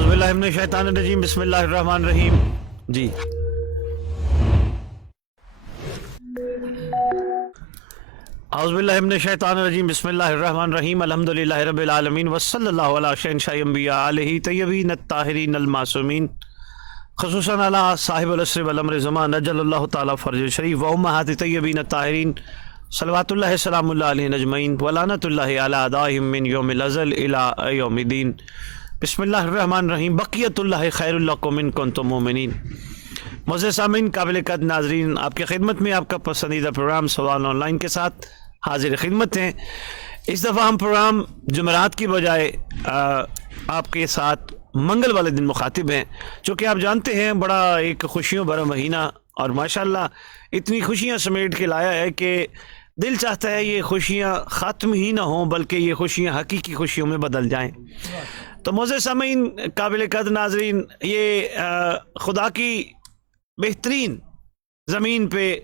اعوذ باللہ من الشیطان الرجیم بسم اللہ الرحمن الرحیم. جی اعوذ باللہ من الشیطان الرجیم بسم اللہ الرحمن الرحیم الحمدللہ رب العالمین وصلی اللہ علی شہنشاہ انبیاء علیہ طیبین الطاہرین المعصومین خصوصاً علی صاحب العصر والامر زمان اجل اللہ تعالی فرج شریف و امہات طیبین الطاہرین صلوات اللہ سلام اللہ علیہ اجمعین ولعنۃ اللہ علی اعدائہم من یوم الازل الی یوم الدین. بسم اللہ الرحمن الرحیم. بقیت اللہ خیر لکم ان کنتم مومنین. معزز سامعین، قابل قدر ناظرین، آپ کی خدمت میں آپ کا پسندیدہ پروگرام سوال آن لائن کے ساتھ حاضر خدمت ہیں. اس دفعہ ہم پروگرام جمعرات کی بجائے آپ کے ساتھ منگل والے دن مخاطب ہیں، چونکہ آپ جانتے ہیں بڑا ایک خوشیوں بھرا مہینہ اور ماشاءاللہ اتنی خوشیاں سمیٹ کے لایا ہے کہ دل چاہتا ہے یہ خوشیاں ختم ہی نہ ہوں بلکہ یہ خوشیاں حقیقی خوشیوں میں بدل جائیں. تو معزز سامعین، قابل قدر ناظرین، یہ خدا کی بہترین زمین پہ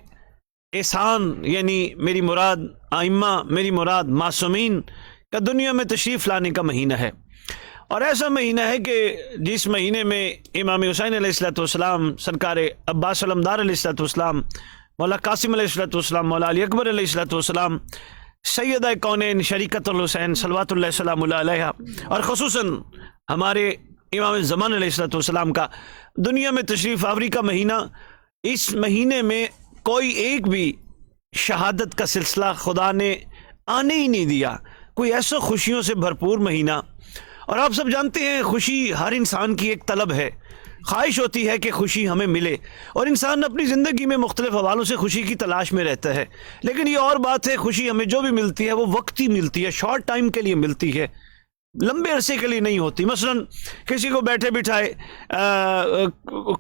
احسان، یعنی میری مراد ائمہ، میری مراد معصومین کا دنیا میں تشریف لانے کا مہینہ ہے. اور ایسا مہینہ ہے کہ جس مہینے میں امام حسین علیہ السلام، سرکار عباس علمدار علیہ السلام، مولا قاسم علیہ السلام، مولا علی اکبر علیہ السلام، سیدہ کونین شریکت الحسین صلوات اللہ سلام اللہ علیہ، اور خصوصاً ہمارے امام زمان علیہ السلام کا دنیا میں تشریف آوری کا مہینہ. اس مہینے میں کوئی ایک بھی شہادت کا سلسلہ خدا نے آنے ہی نہیں دیا. کوئی ایسا خوشیوں سے بھرپور مہینہ. اور آپ سب جانتے ہیں خوشی ہر انسان کی ایک طلب ہے، خواہش ہوتی ہے کہ خوشی ہمیں ملے، اور انسان اپنی زندگی میں مختلف حوالوں سے خوشی کی تلاش میں رہتا ہے. لیکن یہ اور بات ہے، خوشی ہمیں جو بھی ملتی ہے وہ وقتی ملتی ہے، شارٹ ٹائم کے لیے ملتی ہے، لمبے عرصے کے لیے نہیں ہوتی. مثلا کسی کو بیٹھے بٹھائے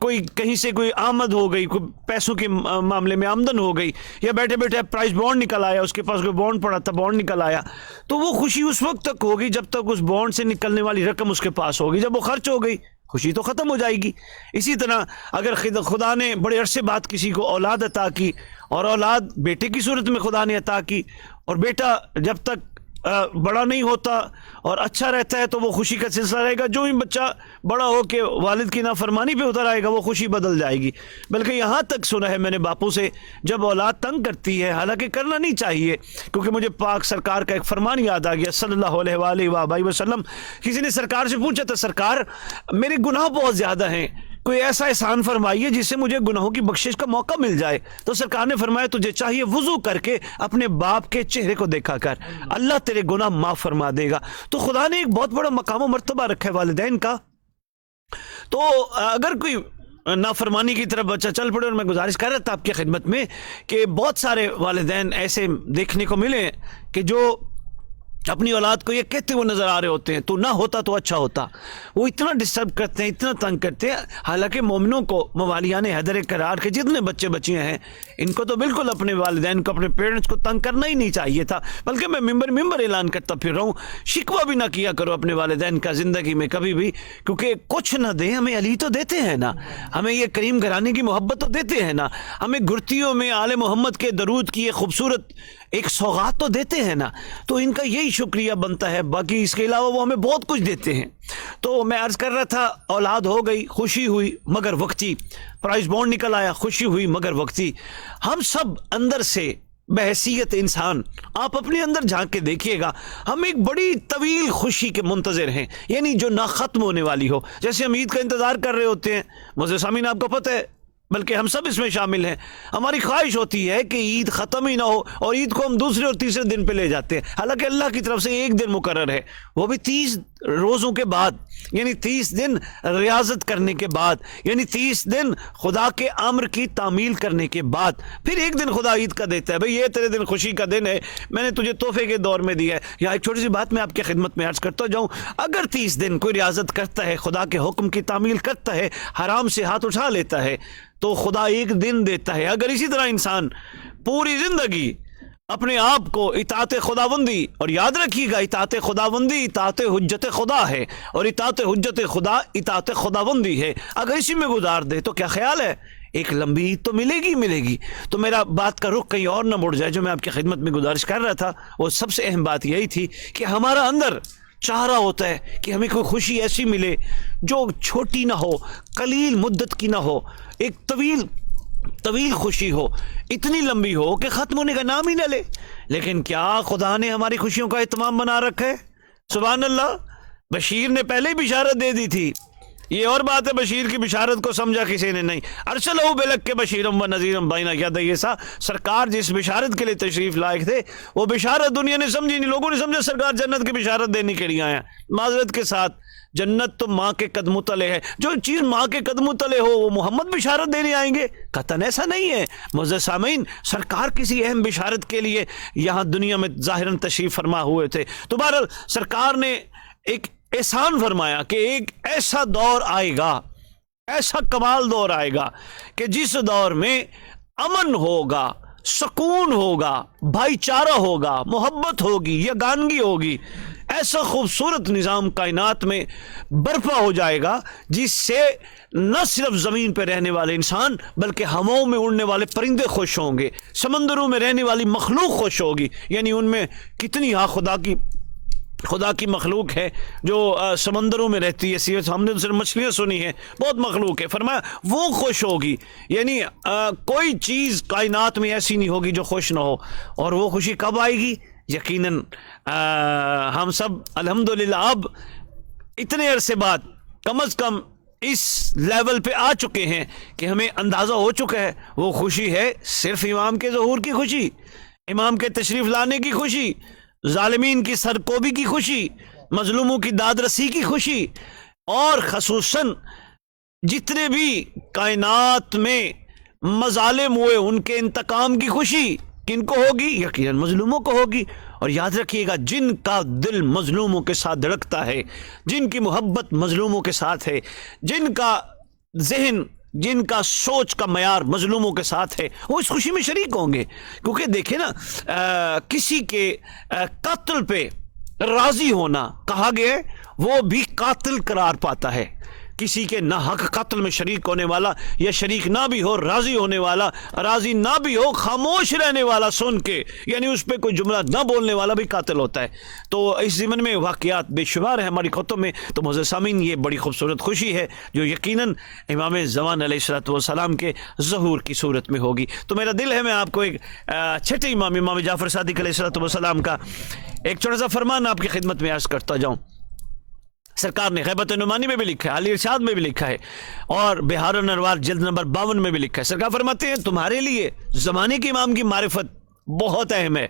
کوئی کہیں سے کوئی آمد ہو گئی، کوئی پیسوں کے معاملے میں آمدن ہو گئی، یا بیٹھے بیٹھے پرائز بانڈ نکل آیا، اس کے پاس کوئی بانڈ پڑا تھا، بانڈ نکل آیا، تو وہ خوشی اس وقت تک ہوگی جب تک اس بانڈ سے نکلنے والی رقم اس کے پاس ہوگی. جب وہ خرچ ہو گئی خوشی تو ختم ہو جائے گی. اسی طرح اگر خدا نے بڑے عرصے بعد کسی کو اولاد عطا کی، اور اولاد بیٹے کی صورت میں خدا نے عطا کی، اور بیٹا جب تک بڑا نہیں ہوتا اور اچھا رہتا ہے تو وہ خوشی کا سلسلہ رہے گا. جو بھی بچہ بڑا ہو کے والد کی نافرمانی پہ اتر آئے گا وہ خوشی بدل جائے گی. بلکہ یہاں تک سنا ہے میں نے باپو سے، جب اولاد تنگ کرتی ہے، حالانکہ کرنا نہیں چاہیے، کیونکہ مجھے پاک سرکار کا ایک فرمان یاد آ گیا صلی اللہ علیہ وآلہ وآلہ وسلم. کسی نے سرکار سے پوچھا تھا، سرکار میرے گناہ بہت زیادہ ہیں، کوئی ایسا احسان فرمائیے جس سے مجھے گناہوں کی بخشش کا موقع مل جائے. تو سرکار نے فرمایا تجھے چاہیے وضو کر کے اپنے باپ کے چہرے کو دیکھا کر، اللہ تیرے گناہ معاف فرما دے گا. تو خدا نے ایک بہت بڑا مقام و مرتبہ رکھا ہے والدین کا. تو اگر کوئی نافرمانی کی طرف بچہ چل پڑے، اور میں گزارش کر رہا تھا آپ کی خدمت میں کہ بہت سارے والدین ایسے دیکھنے کو ملے کہ جو اپنی اولاد کو یہ کہتے ہوئے نظر آ رہے ہوتے ہیں تو نہ ہوتا تو اچھا ہوتا. وہ اتنا ڈسٹرب کرتے ہیں، اتنا تنگ کرتے ہیں. حالانکہ مومنوں کو، موالیان حیدر کرار کے جتنے بچے بچیاں ہیں، ان کو تو بالکل اپنے والدین کو، اپنے پیرنٹس کو تنگ کرنا ہی نہیں چاہیے تھا. بلکہ میں ممبر اعلان کرتا پھر رہا ہوں، شکوہ بھی نہ کیا کرو اپنے والدین کا زندگی میں کبھی بھی، کیونکہ کچھ نہ دیں ہمیں علی تو دیتے ہیں نا، ہمیں یہ کریم گھرانے کی محبت تو دیتے ہیں نا، ہمیں گھرتیوں میں آل محمد کے درود کی یہ خوبصورت ایک سوغات تو دیتے ہیں نا. تو ان کا یہی شکریہ بنتا ہے. باقی اس کے علاوہ وہ ہمیں بہت کچھ دیتے ہیں. تو میں عرض کر رہا تھا، اولاد ہو گئی، خوشی ہوئی مگر وقتی، پرائز بانڈ نکل آیا، خوشی ہوئی مگر وقتی. ہم سب اندر سے بحیثیت انسان، آپ اپنے اندر جھانک کے دیکھیے گا، ہم ایک بڑی طویل خوشی کے منتظر ہیں، یعنی جو نہ ختم ہونے والی ہو. جیسے ہم عید کا انتظار کر رہے ہوتے ہیں، معزز سامعین آپ کو پتہ ہے، بلکہ ہم سب اس میں شامل ہیں، ہماری خواہش ہوتی ہے کہ عید ختم ہی نہ ہو، اور عید کو ہم دوسرے اور تیسرے دن پہ لے جاتے ہیں. حالانکہ اللہ کی طرف سے ایک دن مقرر ہے، وہ بھی 30 روزوں کے بعد، یعنی 30 دن ریاضت کرنے کے بعد، یعنی 30 دن خدا کے امر کی تعمیل کرنے کے بعد پھر ایک دن خدا عید کا دیتا ہے. بھئی یہ تیرے دن خوشی کا دن ہے، میں نے تجھے تحفے کے دور میں دیا ہے. یہاں ایک چھوٹی سی بات میں آپ کی خدمت میں عرض کرتا جاؤں، اگر 30 دن کوئی ریاضت کرتا ہے، خدا کے حکم کی تعمیل کرتا ہے، حرام سے ہاتھ اٹھا لیتا ہے، تو خدا ایک دن دیتا ہے. اگر اسی طرح انسان پوری زندگی اپنے آپ کو اطاعت خداوندی، اور یاد رکھیے گا اطاعت خداوندی اطاعت حجت خدا ہے، اور اطاعت حجت خدا اطاعت خداوندی ہے، اگر اسی میں گزار دے تو کیا خیال ہے ایک لمبی عید تو ملے گی. تو میرا بات کا رخ کہیں اور نہ مڑ جائے. جو میں آپ کی خدمت میں گزارش کر رہا تھا وہ سب سے اہم بات یہی تھی کہ ہمارا اندر چاہ رہا ہوتا ہے کہ ہمیں کوئی خوشی ایسی ملے جو چھوٹی نہ ہو، قلیل مدت کی نہ ہو، ایک طویل خوشی ہو، اتنی لمبی ہو کہ ختم ہونے کا نام ہی نہ لے. لیکن کیا خدا نے ہماری خوشیوں کا اہتمام بنا رکھا ہے؟ سبحان اللہ. بشیر نے پہلے ہی بشارت دے دی تھی. یہ اور بات ہے بشیر کی بشارت کو سمجھا کسی نے نہیں. ارسلہ بالحق بشیرا ونذیرا بین یدی الساعۃ. سرکار جس بشارت کے لیے تشریف لائق تھے وہ بشارت دنیا نے سمجھی نہیں. لوگوں نے سمجھا سرکار جنت کی بشارت دینے کے لیے آیا. معذرت کے ساتھ جنت تو ماں کے قدموں تلے ہے. جو چیز ماں کے قدموں تلے ہو وہ محمد بشارت دینے آئیں گے؟ قطعاً ایسا نہیں ہے. معزز سامعین، سرکار کسی اہم بشارت کے لیے یہاں دنیا میں ظاہراً تشریف فرما ہوئے تھے. تو بہرحال سرکار نے ایک احسان فرمایا کہ ایک ایسا دور آئے گا، ایسا کمال دور آئے گا کہ جس دور میں امن ہوگا، سکون ہوگا، بھائی چارہ ہوگا، محبت ہوگی، یگانگی ہوگی. ایسا خوبصورت نظام کائنات میں برپا ہو جائے گا جس سے نہ صرف زمین پہ رہنے والے انسان بلکہ ہواؤں میں اڑنے والے پرندے خوش ہوں گے، سمندروں میں رہنے والی مخلوق خوش ہوگی. یعنی ان میں کتنی خدا کی مخلوق ہے جو سمندروں میں رہتی ہے. ہم نے صرف مچھلیاں سنی ہیں، بہت مخلوق ہے. فرمایا وہ خوش ہوگی. یعنی کوئی چیز کائنات میں ایسی نہیں ہوگی جو خوش نہ ہو. اور وہ خوشی کب آئے گی؟ یقیناً ہم سب الحمدللہ اب اتنے عرصے بعد کم از کم اس لیول پہ آ چکے ہیں کہ ہمیں اندازہ ہو چکا ہے. وہ خوشی ہے صرف امام کے ظہور کی خوشی، امام کے تشریف لانے کی خوشی، ظالمین کی سرکوبی کی خوشی، مظلوموں کی داد رسی کی خوشی، اور خصوصاً جتنے بھی کائنات میں مظالم ہوئے ان کے انتقام کی خوشی. کن کو ہوگی؟ یقیناً مظلوموں کو ہوگی. اور یاد رکھیے گا جن کا دل مظلوموں کے ساتھ دھڑکتا ہے، جن کی محبت مظلوموں کے ساتھ ہے، جن کا ذہن، جن کا سوچ کا معیار مظلوموں کے ساتھ ہے، وہ اس خوشی میں شریک ہوں گے. کیونکہ دیکھیں نا کسی کے قتل پہ راضی ہونا کہا گیا ہے وہ بھی قاتل قرار پاتا ہے. کسی کے نہ حق قتل میں شریک ہونے والا یا شریک نہ بھی ہو، راضی ہونے والا، راضی نہ بھی ہو، خاموش رہنے والا سن کے، یعنی اس پہ کوئی جملہ نہ بولنے والا بھی قاتل ہوتا ہے. تو اس ضمن میں واقعات بے شمار ہیں ہماری خطوں میں. تو معزز سامعین، یہ بڑی خوبصورت خوشی ہے جو یقیناً امام زمان علیہ الصلوۃ والسلام کے ظہور کی صورت میں ہوگی. تو میرا دل ہے میں آپ کو ایک چھٹے امام جعفر صادق علیہ الصلوۃ والسلام کا ایک چھوٹا سا فرمان آپ کی خدمت میں عرض کرتا جاؤں. سرکار نے غیبت نعمانی میں بھی لکھا ہے، علی ارشاد میں بھی لکھا ہے، اور بہار الانوار جلد نمبر 52 میں بھی لکھا ہے. سرکار فرماتے ہیں تمہارے لیے زمانے کے امام کی معرفت بہت اہم ہے،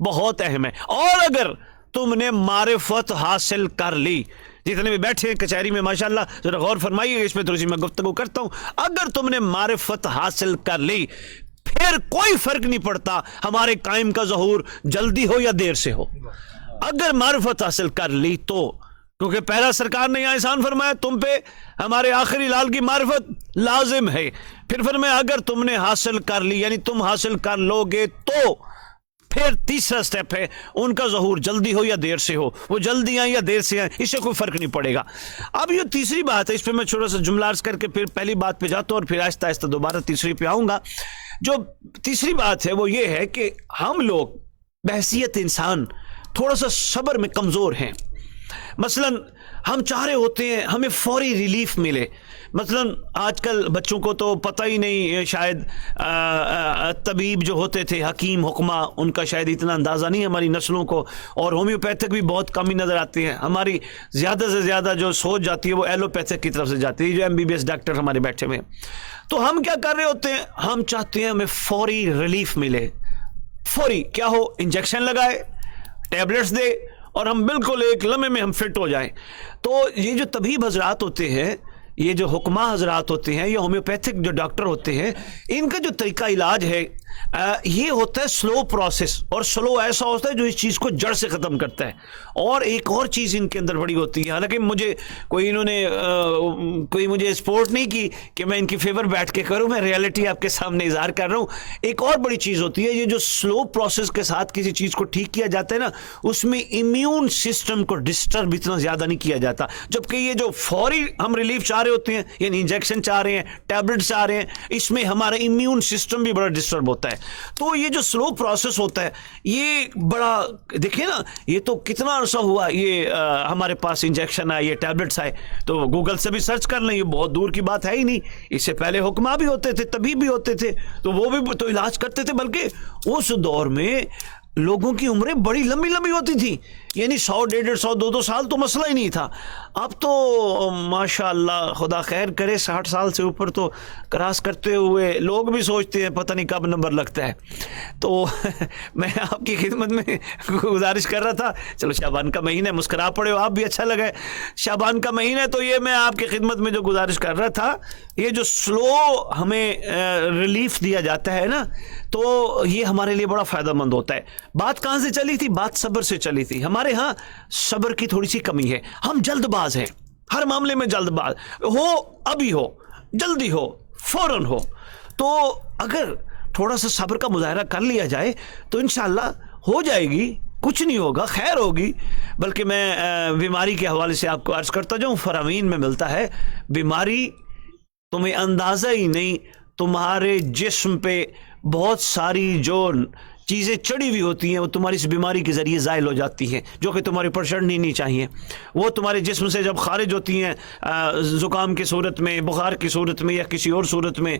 بہت اہم ہے. اور اگر تم نے معرفت حاصل کر لی، جتنے بھی بیٹھے ہیں کچہری میں ماشاءاللہ ذرا غور فرمائیے گا، اس پہ تھوڑی سی میں گفتگو کرتا ہوں. اگر تم نے معرفت حاصل کر لی پھر کوئی فرق نہیں پڑتا ہمارے قائم کا ظہور جلدی ہو یا دیر سے ہو. اگر معرفت حاصل کر لی تو، کیونکہ پہلا سرکار نے یہاں احسان فرمایا تم پہ ہمارے آخری لال کی معرفت لازم ہے. پھر فرمایا اگر تم نے حاصل کر لی، یعنی تم حاصل کر لو گے تو پھر تیسرا سٹیپ ہے ان کا ظہور جلدی ہو یا دیر سے ہو. وہ جلدی آئیں یا دیر سے آئیں اس سے کوئی فرق نہیں پڑے گا. اب یہ تیسری بات ہے، اس پہ میں چھوٹا سا جملہ عرض کر کے پھر پہلی بات پہ جاتا ہوں اور پھر آہستہ آہستہ دوبارہ تیسری پہ آؤں گا. جو تیسری بات ہے وہ یہ ہے کہ ہم لوگ بحیثیت انسان تھوڑا سا صبر میں کمزور ہیں. مثلا ہم چاہ رہے ہوتے ہیں ہمیں فوری ریلیف ملے. مثلا آج کل بچوں کو تو پتہ ہی نہیں، شاید طبیب جو ہوتے تھے، حکیم حکمہ، ان کا شاید اتنا اندازہ نہیں ہماری نسلوں کو. اور ہومیوپیتھک بھی بہت کم ہی نظر آتے ہیں. ہماری زیادہ سے زیادہ جو سوچ جاتی ہے وہ ایلوپیتھک کی طرف سے جاتی ہے، جو MBBS ڈاکٹر ہمارے بیٹھے ہوئے ہیں. تو ہم کیا کر رہے ہوتے ہیں؟ ہم چاہتے ہیں ہمیں فوری ریلیف ملے. فوری کیا ہو؟ انجیکشن لگائے، ٹیبلٹس دے، اور ہم بالکل ایک لمحے میں ہم فٹ ہو جائیں. تو یہ جو طبیب حضرات ہوتے ہیں، یہ جو حکمہ حضرات ہوتے ہیں، یا ہومیوپیتھک جو ڈاکٹر ہوتے ہیں، ان کا جو طریقہ علاج ہے یہ ہوتا ہے سلو پروسیس. اور سلو ایسا ہوتا ہے جو اس چیز کو جڑ سے ختم کرتا ہے. اور ایک اور چیز ان کے اندر بڑی ہوتی ہے، حالانکہ کوئی مجھے سپورٹ نہیں کی کہ میں ان کی فیور بیٹھ کے کروں، میں ریالٹی آپ کے سامنے اظہار کر رہا ہوں. ایک اور بڑی چیز ہوتی ہے، یہ جو سلو پروسیس کے ساتھ کسی چیز کو ٹھیک کیا جاتا ہے نا، اس میں امیون سسٹم کو ڈسٹرب اتنا زیادہ نہیں کیا جاتا. جبکہ یہ جو فوری ہم ریلیف چاہ رہے ہوتے ہیں, یعنی انجیکشن چاہ رہے ہیں, ٹیبلٹ چاہ رہے ہیں, اس میں ہمارا امیون سسٹم بھی بڑا ڈسٹرب ہوتا ہے. تو یہ جو سلو پروسیس ہوتا ہے یہ بڑا, دیکھیں نا یہ تو کتنا عرصہ ہوا یہ ہمارے پاس انجیکشن آئے, یہ ٹیبلٹس آئے, تو گوگل سے بھی سرچ کر لیں, یہ بہت دور کی بات ہے ہی نہیں. اس سے پہلے حکما بھی ہوتے تھے, طبیب بھی ہوتے تھے, تو وہ بھی تو علاج کرتے تھے, بلکہ اس دور میں لوگوں کی عمریں بڑی لمبی لمبی ہوتی تھی, یعنی 100 150 200 سال تو مسئلہ ہی نہیں تھا. اب تو ماشاء اللہ خدا خیر کرے 60 سال سے اوپر تو کراس کرتے ہوئے لوگ بھی سوچتے ہیں پتہ نہیں کب نمبر لگتا ہے. تو میں آپ کی خدمت میں گزارش کر رہا تھا, چلو شعبان کا مہینہ ہے, مسکرا پڑے ہو آپ بھی, اچھا لگا ہے شعبان کا مہینہ ہے, تو یہ میں آپ کی خدمت میں جو گزارش کر رہا تھا, یہ جو سلو ہمیں ریلیف دیا جاتا ہے نا, تو یہ ہمارے لیے بڑا فائدہ مند ہوتا ہے. بات کہاں سے چلی تھی؟ بات صبر سے چلی تھی. ہمارے ہاں صبر کی تھوڑی سی کمی ہے, ہم جلد باز ہیں, ہر معاملے میں جلد باز ہو, ابھی ہو, جلدی ہو, فوراً ہو. تو اگر تھوڑا سا صبر کا مظاہرہ کر لیا جائے تو انشاءاللہ ہو جائے گی, کچھ نہیں ہوگا, خیر ہوگی. بلکہ میں بیماری کے حوالے سے آپ کو عرض کرتا جاؤں, فرامین میں ملتا ہے بیماری تمہیں اندازہ ہی نہیں, تمہارے جسم پہ بہت ساری جو چیزیں چڑھی ہوئی ہوتی ہیں وہ تمہاری اس بیماری کے ذریعے زائل ہو جاتی ہیں, جو کہ تمہاری پر چڑھنی نہیں چاہیے. وہ تمہارے جسم سے جب خارج ہوتی ہیں زکام کی صورت میں, بخار کی صورت میں, یا کسی اور صورت میں,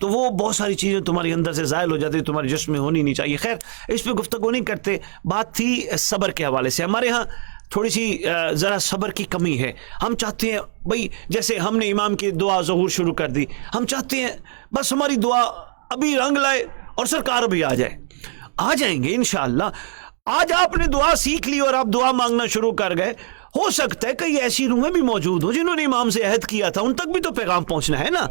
تو وہ بہت ساری چیزیں تمہاری اندر سے زائل ہو جاتی ہیں, تمہارے جسم میں ہونی نہیں چاہیے. خیر اس پہ گفتگو نہیں کرتے. بات تھی صبر کے حوالے سے. ہمارے ہاں تھوڑی سی ذرا صبر کی کمی ہے. ہم چاہتے ہیں بھئی, جیسے ہم نے امام کی دعا ظہور شروع کر دی, ہم چاہتے ہیں بس ہماری دعا ابھی رنگ لائے اور سرکار بھی آ جائے. آ جائیں گے انشاءاللہ. آج آپ نے دعا سیکھ لی اور آپ دعا مانگنا شروع کر گئے, ہو سکتا ہے کئی ایسی روحیں بھی موجود ہوں جنہوں نے امام سے عہد کیا تھا, ان تک بھی تو پیغام پہنچنا ہے نا,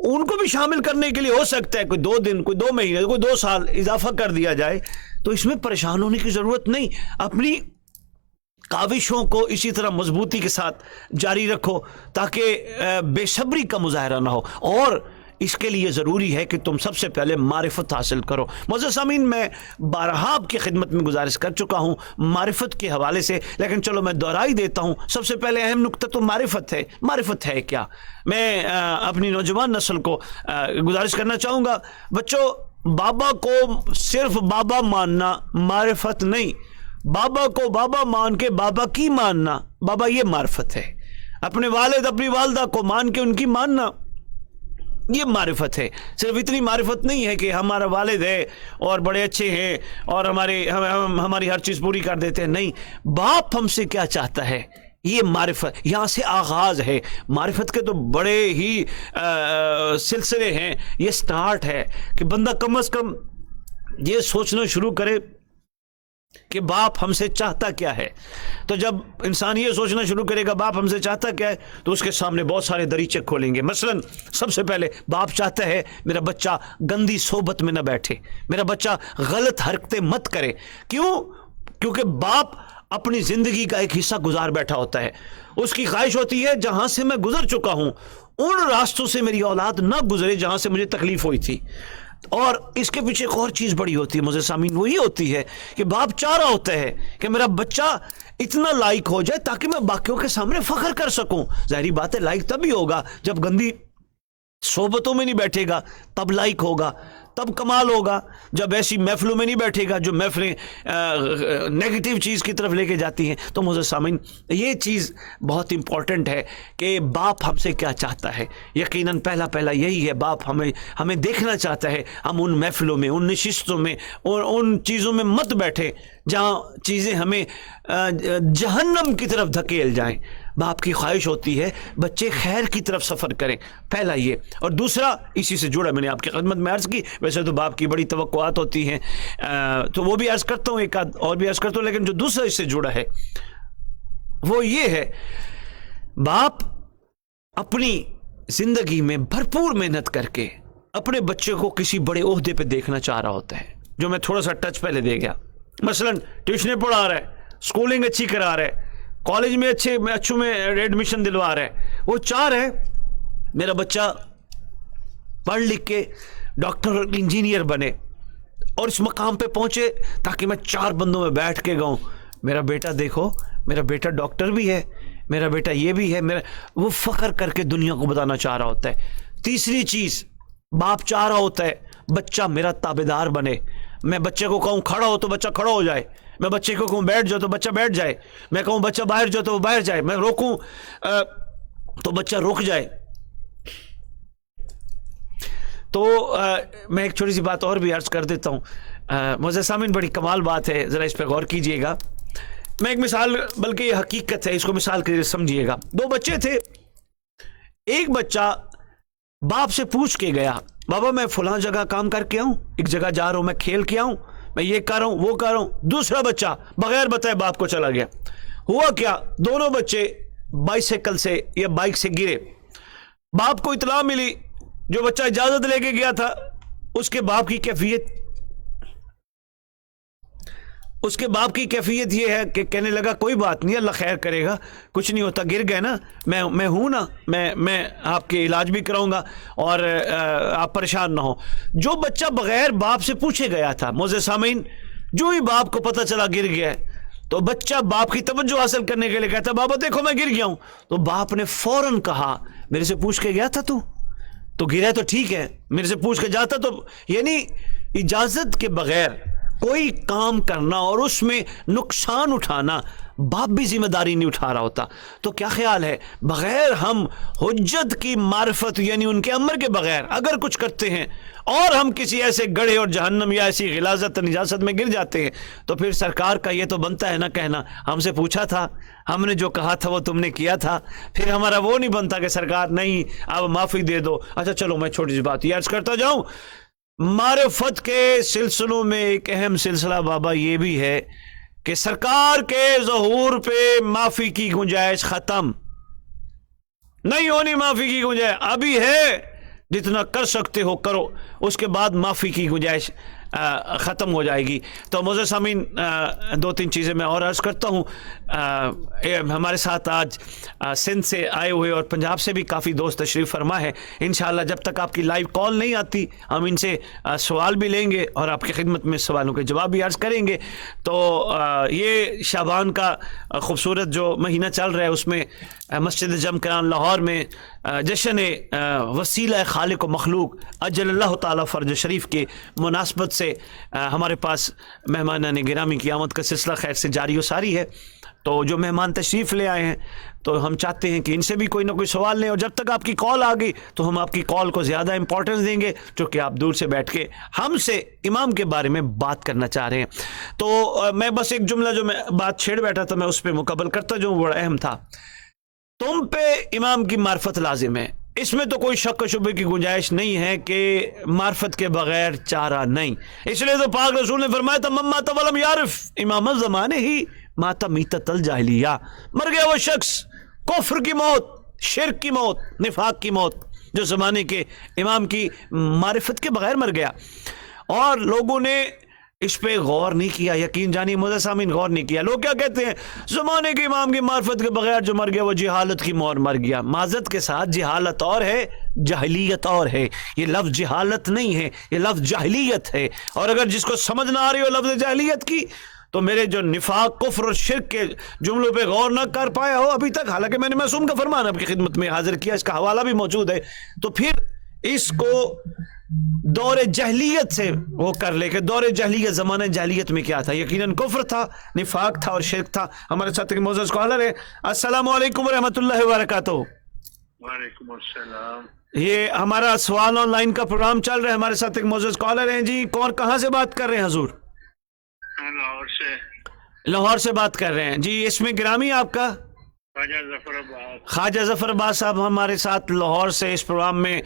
ان کو بھی شامل کرنے کے لیے ہو سکتا ہے کوئی 2 دن, کوئی 2 مہینے, کوئی 2 سال اضافہ کر دیا جائے. تو اس میں پریشان ہونے کی ضرورت نہیں. اپنی کاوشوں کو اسی طرح مضبوطی کے ساتھ جاری رکھو تاکہ بے صبری کا مظاہرہ نہ ہو. اور اس کے لیے ضروری ہے کہ تم سب سے پہلے معرفت حاصل کرو. معزز سامعین, میں بارہا آپ کی خدمت میں گزارش کر چکا ہوں معرفت کے حوالے سے, لیکن چلو میں دہرا ہی دیتا ہوں. سب سے پہلے اہم نقطہ تو معرفت ہے. معرفت ہے کیا؟ میں اپنی نوجوان نسل کو گزارش کرنا چاہوں گا, بچوں بابا کو صرف بابا ماننا معرفت نہیں, بابا کو بابا مان کے بابا کی ماننا, بابا یہ معرفت ہے. اپنے والد اپنی والدہ کو مان کے ان کی ماننا, یہ معرفت ہے. صرف اتنی معرفت نہیں ہے کہ ہمارا والد ہے اور بڑے اچھے ہیں اور ہماری ہر چیز پوری کر دیتے ہیں. نہیں, باپ ہم سے کیا چاہتا ہے, یہ معرفت یہاں سے آغاز ہے. معرفت کے تو بڑے ہی سلسلے ہیں. یہ سٹارٹ ہے کہ بندہ کم از کم یہ سوچنا شروع کرے کہ باپ ہم سے چاہتا کیا ہے. تو جب انسان یہ سوچنا شروع کرے گا باپ ہم سے چاہتا کیا ہے, تو اس کے سامنے بہت سارے دریچے کھولیں گے. مثلا سب سے پہلے باپ چاہتا ہے میرا بچہ گندی صحبت میں نہ بیٹھے, میرا بچہ غلط حرکتیں مت کرے. کیوں؟ کیونکہ باپ اپنی زندگی کا ایک حصہ گزار بیٹھا ہوتا ہے. اس کی خواہش ہوتی ہے جہاں سے میں گزر چکا ہوں ان راستوں سے میری اولاد نہ گزرے جہاں سے مجھے تکلیف ہوئی تھی. اور اس کے پیچھے ایک اور چیز بڑی ہوتی ہے معزز سامعین, وہی ہوتی ہے کہ باپ چاہ رہا ہوتا ہے کہ میرا بچہ اتنا لائق ہو جائے تاکہ میں باقیوں کے سامنے فخر کر سکوں. ظاہری بات ہے لائق تب ہی ہوگا جب گندی صحبتوں میں نہیں بیٹھے گا, تب لائق ہوگا, تب کمال ہوگا. جب ایسی محفلوں میں نہیں بیٹھے گا جو محفلیں نیگیٹو چیز کی طرف لے کے جاتی ہیں. تو معزز سامعین یہ چیز بہت امپورٹنٹ ہے کہ باپ ہم سے کیا چاہتا ہے. یقیناً پہلا یہی ہے, باپ ہمیں دیکھنا چاہتا ہے ہم ان محفلوں میں, ان نشستوں میں, ان چیزوں میں مت بیٹھے جہاں چیزیں ہمیں جہنم کی طرف دھکیل جائیں. باپ کی خواہش ہوتی ہے بچے خیر کی طرف سفر کریں, پہلا یہ. اور دوسرا اسی سے جڑا, میں نے آپ کی خدمت میں عرض کی, ویسے تو باپ کی بڑی توقعات ہوتی ہیں تو وہ بھی عرض کرتا ہوں, ایک آدھ اور بھی عرض کرتا ہوں, لیکن جو دوسرا اس سے جڑا ہے وہ یہ ہے, باپ اپنی زندگی میں بھرپور محنت کر کے اپنے بچے کو کسی بڑے عہدے پہ دیکھنا چاہ رہا ہوتا ہے. جو میں تھوڑا سا ٹچ پہلے دے گیا, مثلا ٹیوشنیں پڑھا رہا ہے, اسکولنگ اچھی کرا رہا ہے, کالج میں اچھوں میں ایڈمیشن دلوا رہا ہے, وہ چاہ رہا ہے میرا بچہ پڑھ لکھ کے ڈاکٹر انجینئر بنے اور اس مقام پہ پہنچے تاکہ میں 4 بندوں میں بیٹھ کے گاؤں میرا بیٹا دیکھو, میرا بیٹا ڈاکٹر بھی ہے, میرا بیٹا یہ بھی ہے، میرا، وہ فخر کر کے دنیا کو بتانا چاہ رہا ہوتا ہے۔ تیسری چیز، باپ چاہ رہا ہوتا ہے بچہ میرا تابعدار بنے، میں بچے کو کہوں کھڑا ہو تو بچہ کھڑا ہو جائے، میں بچے کو کہوں بیٹھ جاؤ تو بچہ بیٹھ جائے، میں کہوں بچہ باہر جاؤ تو وہ باہر جائے، میں روکوں تو بچہ رک جائے۔ تو میں ایک چھوٹی سی بات اور بھی عرض کر دیتا ہوں، معزز سامعین، بڑی کمال بات ہے، ذرا اس پہ غور کیجئے گا۔ میں ایک مثال، بلکہ یہ حقیقت ہے، اس کو مثال کے ذریعے سمجھیے گا۔ دو بچے تھے، ایک بچہ باپ سے پوچھ کے گیا، بابا میں فلاں جگہ کام کر کے آؤں، ایک جگہ جا رہا ہوں، میں کھیل کے آؤں، میں یہ کر رہا ہوں، وہ کر رہا ہوں۔ دوسرا بچہ بغیر بتائے باپ کو چلا گیا۔ ہوا کیا، دونوں بچے بائیسیکل سے یا بائک سے گرے، باپ کو اطلاع ملی، جو بچہ اجازت لے کے گیا تھا اس کے باپ کی کیفیت یہ ہے کہ کہنے لگا کوئی بات نہیں، اللہ خیر کرے گا، کچھ نہیں ہوتا، گر گئے نا، میں ہوں نا، میں آپ کے علاج بھی کراؤں گا اور آپ پریشان نہ ہو۔ جو بچہ بغیر باپ سے پوچھے گیا تھا، معزز سامعین، جو ہی باپ کو پتہ چلا گر گیا ہے تو بچہ باپ کی توجہ حاصل کرنے کے لیے کہتا، بابا دیکھو میں گر گیا ہوں، تو باپ نے فوراً کہا میرے سے پوچھ کے گیا تھا تو گرا تو ٹھیک ہے، میرے سے پوچھ کے جاتا تو، یعنی اجازت کے بغیر کوئی کام کرنا اور اس میں نقصان اٹھانا باپ بھی ذمہ داری نہیں اٹھا رہا ہوتا۔ تو کیا خیال ہے، بغیر ہم حجت کی معرفت یعنی ان کے امر کے بغیر اگر کچھ کرتے ہیں اور ہم کسی ایسے گڑھے اور جہنم یا ایسی غلاظت نجاست میں گر جاتے ہیں تو پھر سرکار کا یہ تو بنتا ہے نا کہنا ہم سے پوچھا تھا، ہم نے جو کہا تھا وہ تم نے کیا تھا۔ پھر ہمارا وہ نہیں بنتا کہ سرکار نہیں اب معافی دے دو۔ اچھا چلو میں چھوٹی سی بات یہ عرض کرتا جاؤں، معرفت کے سلسلوں میں ایک اہم سلسلہ بابا یہ بھی ہے کہ سرکار کے ظہور پہ معافی کی گنجائش ختم نہیں ہونی، معافی کی گنجائش ابھی ہے، جتنا کر سکتے ہو کرو، اس کے بعد معافی کی گنجائش ختم ہو جائے گی۔ تو معزز سامعین، دو تین چیزیں میں اور عرض کرتا ہوں۔ ہمارے ساتھ آج سندھ سے آئے ہوئے اور پنجاب سے بھی کافی دوست تشریف فرما ہے، انشاءاللہ جب تک آپ کی لائیو کال نہیں آتی ہم ان سے سوال بھی لیں گے اور آپ کی خدمت میں سوالوں کے جواب بھی عرض کریں گے۔ تو یہ شعبان کا خوبصورت جو مہینہ چل رہا ہے اس میں مسجد جمکران لاہور میں جشن وسیلہ خالق و مخلوق اجل اللہ تعالیٰ فرج شریف کے مناسبت سے ہمارے پاس مہمانان گرامی کی آمد کا سلسلہ خیر سے جاری و ساری ہے۔ تو جو مہمان تشریف لے آئے ہیں تو ہم چاہتے ہیں کہ ان سے بھی کوئی نہ کوئی سوال لیں، اور جب تک آپ کی کال آ گئی تو ہم آپ کی کال کو زیادہ امپورٹنس دیں گے، چونکہ آپ دور سے بیٹھ کے ہم سے امام کے بارے میں بات کرنا چاہ رہے ہیں۔ تو میں بس ایک جملہ جو میں بات چھیڑ بیٹھا تھا میں اس پہ مکمل کرتا جو بڑا اہم تھا، تم پہ امام کی معرفت لازم ہے، اس میں تو کوئی شک و شبے کی گنجائش نہیں ہے کہ معرفت کے بغیر چارہ نہیں۔ اس لیے تو پاک رسول نے فرمایا تھا من مات ولم یعرف امام الزمانے ہی مات میتۃ الجاہلیہ، مر گیا وہ شخص کفر کی موت، شرک کی موت، نفاق کی موت، جو زمانے کے امام کی معرفت کے بغیر مر گیا۔ اور لوگوں نے اس پہ غور نہیں کیا، یقین جانی معزز سامعین، غور نہیں کیا۔ لوگ کیا کہتے ہیں، زمانے کے امام کی معرفت کے بغیر جو مر گیا وہ جہالت کی موت مر گیا۔ معذرت کے ساتھ جہالت اور ہے، جاہلیت اور ہے۔ یہ لفظ جہالت نہیں ہے، یہ لفظ جاہلیت ہے، اور اگر جس کو سمجھ نہ آ رہی ہو لفظ جاہلیت کی تو میرے جو نفاق، کفر اور شرک کے جملوں پہ غور نہ کر پایا ہو ابھی تک، حالانکہ میں نے معصوم کا فرمان آپ کی خدمت میں حاضر کیا، اس کا حوالہ بھی موجود ہے، تو پھر اس کو دور جہلیت سے وہ کر لے کہ دور جہلیت، زمانہ جہلیت میں کیا تھا، یقیناً کفر تھا، نفاق تھا اور شرک تھا۔ ہمارے ساتھ ایک معزز کالر ہے، السلام علیکم ورحمۃ اللہ وبرکاتہ۔ وعلیکم السلام۔ یہ ہمارا سوال آن لائن کا پروگرام چل رہا ہے، ہمارے ساتھ ایک معزز کالر ہیں جی، کون کہاں سے بات کر رہے ہیں حضور؟ لاہور سے۔ لاہور سے بات کر رہے ہیں جی، اس میں گرامی آپ کا خواجہ ظفر عباس۔ خواجہ ظفر عباس صاحب ہمارے ساتھ لاہور سے اس پروگرام میں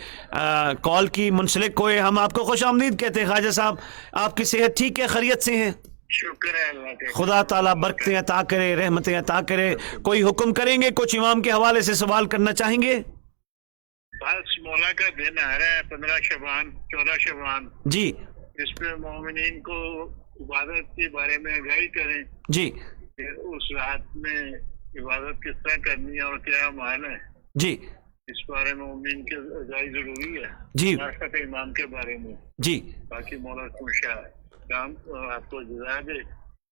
کال کی منسلک ہوئے، ہم آپ کو خوش آمدید کہتے ہیں۔ خواجہ صاحب آپ کی صحت ٹھیک ہے، خیریت سے ہیں؟ شکر ہے اللہ کا، خدا تعالیٰ برکتیں عطا کرے، رحمتیں عطا کرے۔ کوئی حکم کریں گے، کچھ امام کے حوالے سے سوال کرنا چاہیں گے؟ بس مولا کا دن آ رہا ہے 15 شعبان 14 شعبان، جی اس پہ مومنین کو عبادت کے بارے میں آگاہی کریں جی کہ اس رات میں عبادت کس طرح کرنی ہے اور کیا معنی ہے، جی اس بارے میں مومنین کی آگاہی ضروری ہے، جی معرفت امام کے بارے میں۔ جی باقی مولا کو شاہ کام آپ کو جزا دے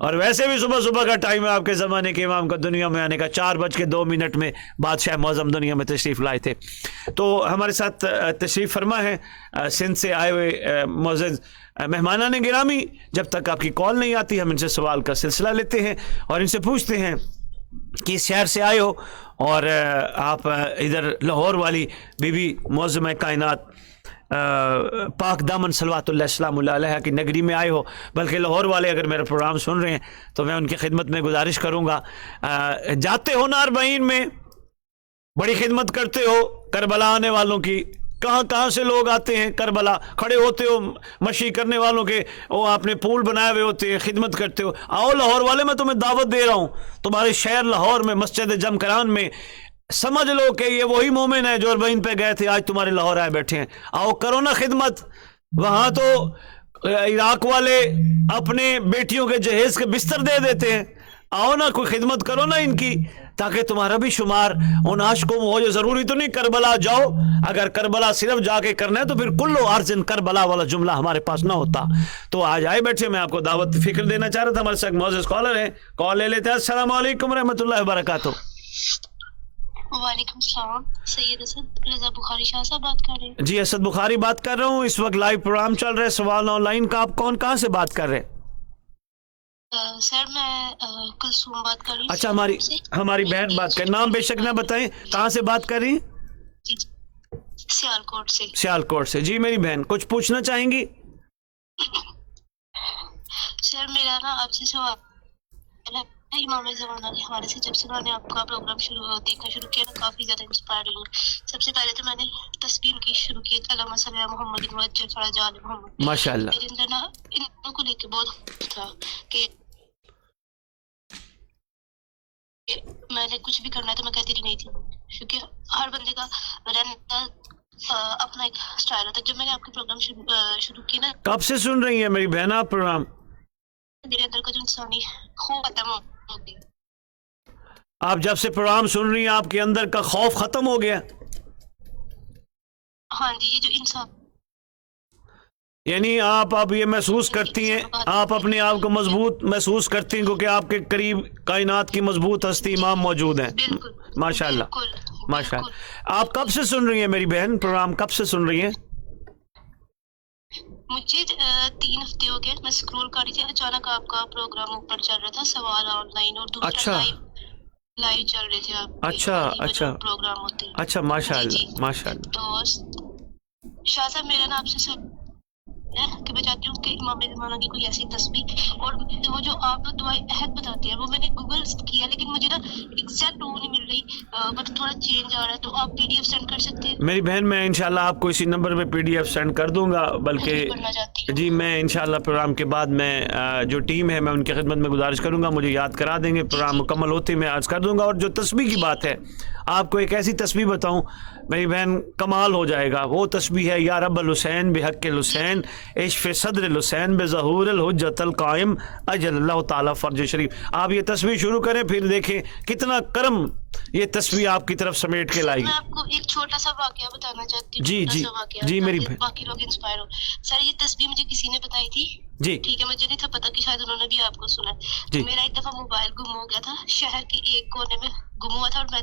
اور ویسے بھی صبح صبح کا ٹائم ہے آپ کے زمانے کے امام کا دنیا میں آنے کا. 4:02 میں بادشاہ معظم دنیا میں تشریف لائے تھے. تو ہمارے ساتھ تشریف فرما ہے سندھ سے آئے ہوئے معزز مہمانان گرامی. جب تک آپ کی کال نہیں آتی ہم ان سے سوال کا سلسلہ لیتے ہیں اور ان سے پوچھتے ہیں کہ اس شہر سے آئے ہو اور آپ ادھر لاہور والی بی بی معظمہ کائنات پاک دامن صلوات اللہ السلام علیہ کی نگری میں آئے ہو. بلکہ لاہور والے اگر میرا پروگرام سن رہے ہیں تو میں ان کی خدمت میں گزارش کروں گا, جاتے ہو ناربعین میں, بڑی خدمت کرتے ہو کربلا آنے والوں کی. کہاں سے لوگ آتے ہیں کربلا, کھڑے ہوتے ہو مشی کرنے والوں کے, وہ آپ نے پول بنائے ہوئے ہوتے ہیں, خدمت کرتے ہو. آؤ لاہور والے, میں تمہیں دعوت دے رہا ہوں تمہارے شہر لاہور میں مسجد جمکران میں. سمجھ لو کہ یہ وہی مومن ہے جو اربعین پہ گئے تھے, آج تمہارے لاہور آئے بیٹھے ہیں. آؤ کرو نا خدمت. وہاں تو عراق والے اپنے بیٹیوں کے جہیز کے بستر دے دیتے ہیں. آؤ نا کوئی خدمت کرو نا ان کی, تاکہ تمہارا بھی شمار ان عاشقوں میں ہو. جو ضروری تو نہیں کربلا جاؤ, اگر کربلا صرف جا کے کرنا ہے تو پھر کلو ارض کربلا والا جملہ ہمارے پاس نہ ہوتا. تو آج آئے بیٹھے, میں آپ کو دعوت فکر دینا چاہ رہا تھا. ہمارے ساتھ معزز کالر ہیں, کال لے لیتے ہیں. السلام علیکم رحمۃ اللہ وبرکاتہ. وعلیکم السلام. سید اسد رضا بخاری شاہ صاحب بات کر رہے ہیں؟ جی اسد بخاری بات کر رہا ہوں. اس وقت لائیو پروگرام چل رہا ہے سوال آن لائن کا. آپ کہاں سے بات کر رہے ہیں؟ سر میں کلثوم بات کر رہی ہوں. اچھا, ہماری بہن بات کر. نام بے شک نہ بتائیں, کہاں سے بات کر رہی ہیں؟ سیالکوٹ سے. سیالکوٹ سے. جی میری بہن, کچھ پوچھنا چاہیں گی؟ سر میرا نا آپ سے سوال ہے. امام زمانہ کے حوالے سے جب سے میں نے آپ کا پروگرام دیکھنا شروع کیا نا, کافی زیادہ انسپائر ہوئی ہوں. سب سے پہلے تو میں نے تصویر کی شروع کی, اللہم صلی علی محمد وعجل فرج آل محمد. ماشاء اللہ. میرے اندر نا ان کو لے کے بہت تھا کہ میں نے کچھ بھی کرنا ہے تو میں کہتی نہیں تھی, کیونکہ ہر بندے کا رہنا اپنا ایک سٹائل ہوتا ہے. جب میں نے آپ کے پروگرام شروع کی نا, کب سے سن رہی ہیں میری بہن آپ پروگرام؟ میرے اندر کا جو انسانی خوف ختم ہو گیا. آپ جب سے پروگرام سن رہی ہیں آپ کے اندر کا خوف ختم ہو گیا؟ ہاں جی, یہ جو انسان, یعنی آپ اب یہ محسوس کرتی ہیں, آپ اپنے آپ کو مضبوط محسوس کرتی ہیں کیونکہ آپ کے قریب کائنات کی مضبوط ہستی امام موجود ہیں. ماشاء اللہ ماشاء اللہ. آپ کب سے سن رہی ہیں میری بہن پروگرام, کب سے سن رہی ہیں؟ مجھے 3 ہفتے ہو گئے. میں اسکرول کر رہی تھی, اچانک آپ کا پروگرام اوپر چل رہا تھا, سوال آن لائن, اور دوسرا لائیو چل رہے تھے آپ. اچھا پروگرام ہوتے ہیں. اچھا ماشاء اللہ ماشاء اللہ. تو شاہ صاحب میرا نا آپ سے کہ میں چاہتی ہوں کہ امام زمانہ کی کوئی ایسی تصویر, اور وہ جو آپ دعائے عہد بتاتے ہیں وہ میں نے گوگل کیا, لیکن مجھے نا ایگزیکٹ وہ نہیں مل رہی, مطلب تھوڑا چینج آ رہا ہے. تو آپ PDF سینڈ کر سکتے ہیں میری بہن؟ میں انشاءاللہ آپ کو اسی نمبر پہ PDF سینڈ کر دوں گا. بلکہ جی میں انشاءاللہ پروگرام کے بعد میں جو ٹیم ہے میں ان کی خدمت میں گزارش کروں گا, مجھے یاد کرا دیں گے. پروگرام مکمل ہوتے میں عرض کر دوں گا. اور جو تسبیح کی بات ہے, آپ کو ایک ایسی تسبیح بتاؤں میری بہن, کمال ہو جائے گا. وہ تسبیح ہے یا رب الحسین بحق الحسین عشف صدر الحسین بظہور الحجت القائم اجل اللہ تعالیٰ فرج شریف. آپ یہ تسبیح شروع کریں, پھر دیکھیں کتنا کرم یہ تسبیح آپ کی طرف سمیٹ کے لائے گی. میں آپ کو ایک چھوٹا سا واقعہ بتانا چاہتی ہوں. جی میری بہن. باقی لوگ انسپائر ہو. سر یہ تسبیح مجھے کسی نے بتائی تھی, جی ٹھیک ہے, مجھے نہیں تھا پتا کہ شاید انہوں نے بھی آپ کو سنا. میرا ایک دفعہ موبائل گم ہو گیا تھا, شہر کے ایک کونے میں گم ہوا تھا, اور میں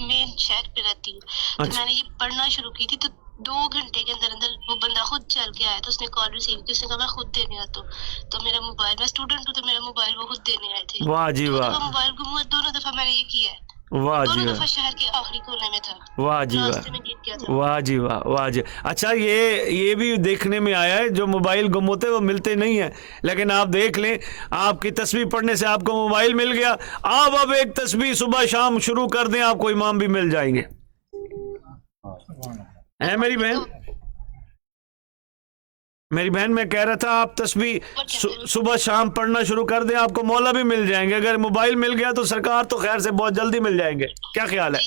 مین شہر پہ رہتی ہوں. تو میں نے یہ پڑھنا شروع کی تھی, تو 2 گھنٹے کے اندر وہ بندہ خود چل کے آیا. تو اس نے کال ریسیو کی, اس نے کہا میں خود دینے آتا ہوں. تو میرا موبائل, میں اسٹوڈنٹ ہوں, تو میرا موبائل وہ خود دینے آئے تھے. واہ جی واہ. موبائل گم ہوا 2 دفعہ میں نے یہ کیا ہے. واہ جی واہ. شہر کے آخری کونے میں تھا. واہ جی واہ. واہ جی واہ. واہ جی. اچھا یہ بھی دیکھنے میں آیا ہے جو موبائل گم ہوتے وہ ملتے نہیں ہیں, لیکن آپ دیکھ لیں آپ کی تسبیح پڑھنے سے آپ کو موبائل مل گیا. آپ اب ایک تسبیح صبح شام شروع کر دیں, آپ کو امام بھی مل جائیں گے. ہے میری بہن؟ میری بہن میں کہہ رہا تھا آپ تسبیح صبح شام پڑھنا شروع کر دیں, آپ کو مولا بھی مل جائیں گے. اگر موبائل مل گیا تو سرکار تو خیر سے بہت جلدی مل جائیں گے. کیا خیال ہے؟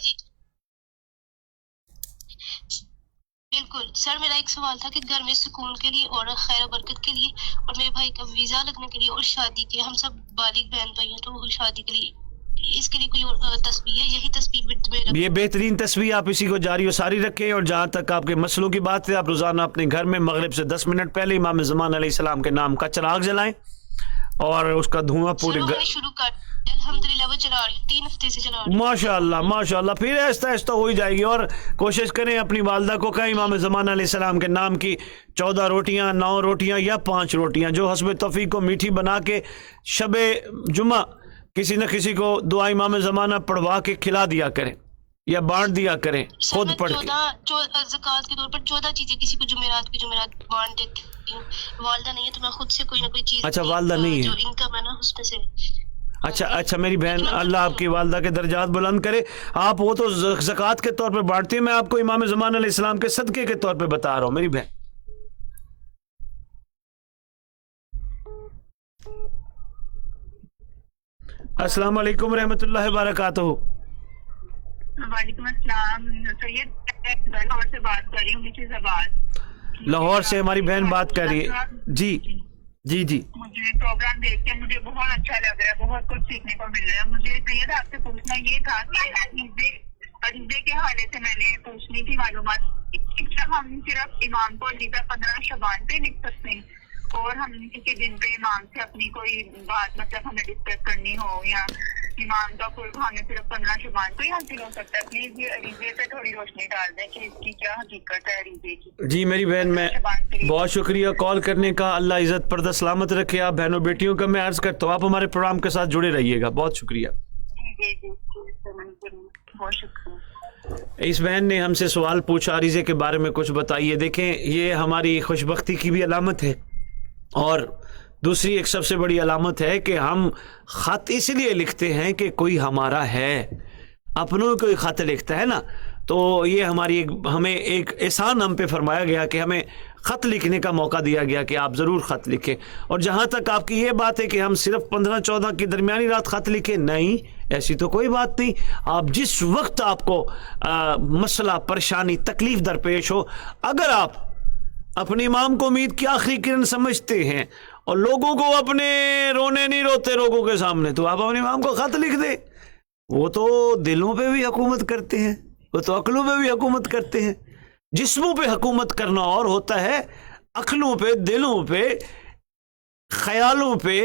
بالکل سر. میرا ایک سوال تھا کہ گھر میں سکون کے لیے اور خیر و برکت کے لیے, اور میرے بھائی کا ویزا لگنے کے لیے, اور شادی کے, ہم سب بالغ بہن بھائی ہیں, تو شادی کے لیے اس کے لیے کوئی اور تسبیح ہے؟ یہی تسبیح یہ بہترین تسبیح آپ اسی کو جاری و ساری رکھیں. اور جہاں تک آپ کے مسئلوں کی بات ہے, آپ روزانہ اپنے گھر میں مغرب سے 10 منٹ پہلے امام زمان علیہ السلام کے نام کا چراغ جلائیں. اور اس کا دھواں پورے میں نے شروع کر دیا، الحمدللہ وہ چلا رہی ہوں، 3 ہفتے سے چلا رہی ہوں۔ ماشاء اللہ ماشاء اللہ، پھر آہستہ آہستہ ہو ہی جائے گی۔ اور کوشش کریں اپنی والدہ کو کہیں امام زمانہ علیہ السلام کے نام کی 14 روٹیاں، 9 روٹیاں یا 5 روٹیاں جو حسب توفیق کو میٹھی بنا کے شب جمعہ کسی نہ کسی کو دعا امام زمانہ پڑھوا کے کھلا دیا کریں یا بانٹ دیا کریں خود پڑھ کے۔ زکوٰۃ کے طور پر 14 چیزیں کسی کو جمعرات بانٹ دیتی ہوں۔ والدہ نہیں ہے تو میں خود سے کوئی نہ کوئی چیز، اچھا والدہ نہیں ہے، جو انکم ہے نا اس میں سے۔ اچھا میری بہن، اللہ آپ کی والدہ کے درجات بلند کرے۔ آپ وہ تو زکوٰۃ کے طور پہ بانٹتی ہیں، میں آپ کو امام زمانہ علیہ السلام کے صدقے کے طور پہ بتا رہا ہوں میری بہن۔ السلام علیکم رحمۃ اللہ وبرکاتہ۔ وعلیکم السلام سید، میں لاہور سے بات کر رہی ہوں، مسز عباس۔ لاہور سے ہماری بہن بات کر رہی ہے، جی جی جی۔ مجھے پروگرام دیکھ کے مجھے بہت اچھا لگ رہا ہے، بہت کچھ سیکھنے کو مل رہا ہے۔ مجھے سید آپ سے پوچھنا یہ تھا کہ عریضے کے حوالے سے میں نے پوچھنی تھی معلومات، جب ہم صرف امام کو عریضہ 15 شعبان پہ لکھ سکتے ہیں، اور ہم کسی دن پہ امام سے اپنی کوئی بات مطلب ہمیں ڈسکس کرنی ہو، یا امام کا قرب ہمیں صرف 15 شعبان کو ہی حاصل ہو سکتا ہے؟ پلیز یہ عریضے پہ تھوڑی روشنی ڈال دیں کہ اس کی کیا حقیقت ہے عریضے کی۔ جی میری بہن، میں بہت شکریہ کال کرنے کا، اللہ عزت پردہ سلامت رکھے آپ بہنوں بیٹیوں کا۔ میں عرض کرتا ہوں آپ ہمارے پروگرام کے ساتھ جڑے رہیے گا، بہت شکریہ۔ جی بہت شکریہ۔ اس بہن نے ہم سے سوال پوچھا عریضے کے بارے میں، کچھ بتائیے۔ دیکھیں یہ ہماری خوش بختی کی بھی علامت ہے، اور دوسری ایک سب سے بڑی علامت ہے کہ ہم خط اس لیے لکھتے ہیں کہ کوئی ہمارا ہے، اپنوں کوئی خط لکھتا ہے نا، تو یہ ہماری ہمیں ایک احسان ہم پہ فرمایا گیا کہ ہمیں خط لکھنے کا موقع دیا گیا کہ آپ ضرور خط لکھیں۔ اور جہاں تک آپ کی یہ بات ہے کہ ہم صرف 15-14 کی درمیانی رات خط لکھیں، نہیں، ایسی تو کوئی بات نہیں۔ آپ جس وقت آپ کو مسئلہ، پریشانی، تکلیف درپیش ہو، اگر آپ اپنے امام کو امید کی آخری کرن سمجھتے ہیں اور لوگوں کو اپنے رونے نہیں روتے لوگوں کے سامنے، تو آپ اپنے امام کو خط لکھ دیں۔ وہ تو دلوں پہ بھی حکومت کرتے ہیں، وہ تو عقلوں پہ بھی حکومت کرتے ہیں۔ جسموں پہ حکومت کرنا اور ہوتا ہے، عقلوں پہ، دلوں پہ، خیالوں پہ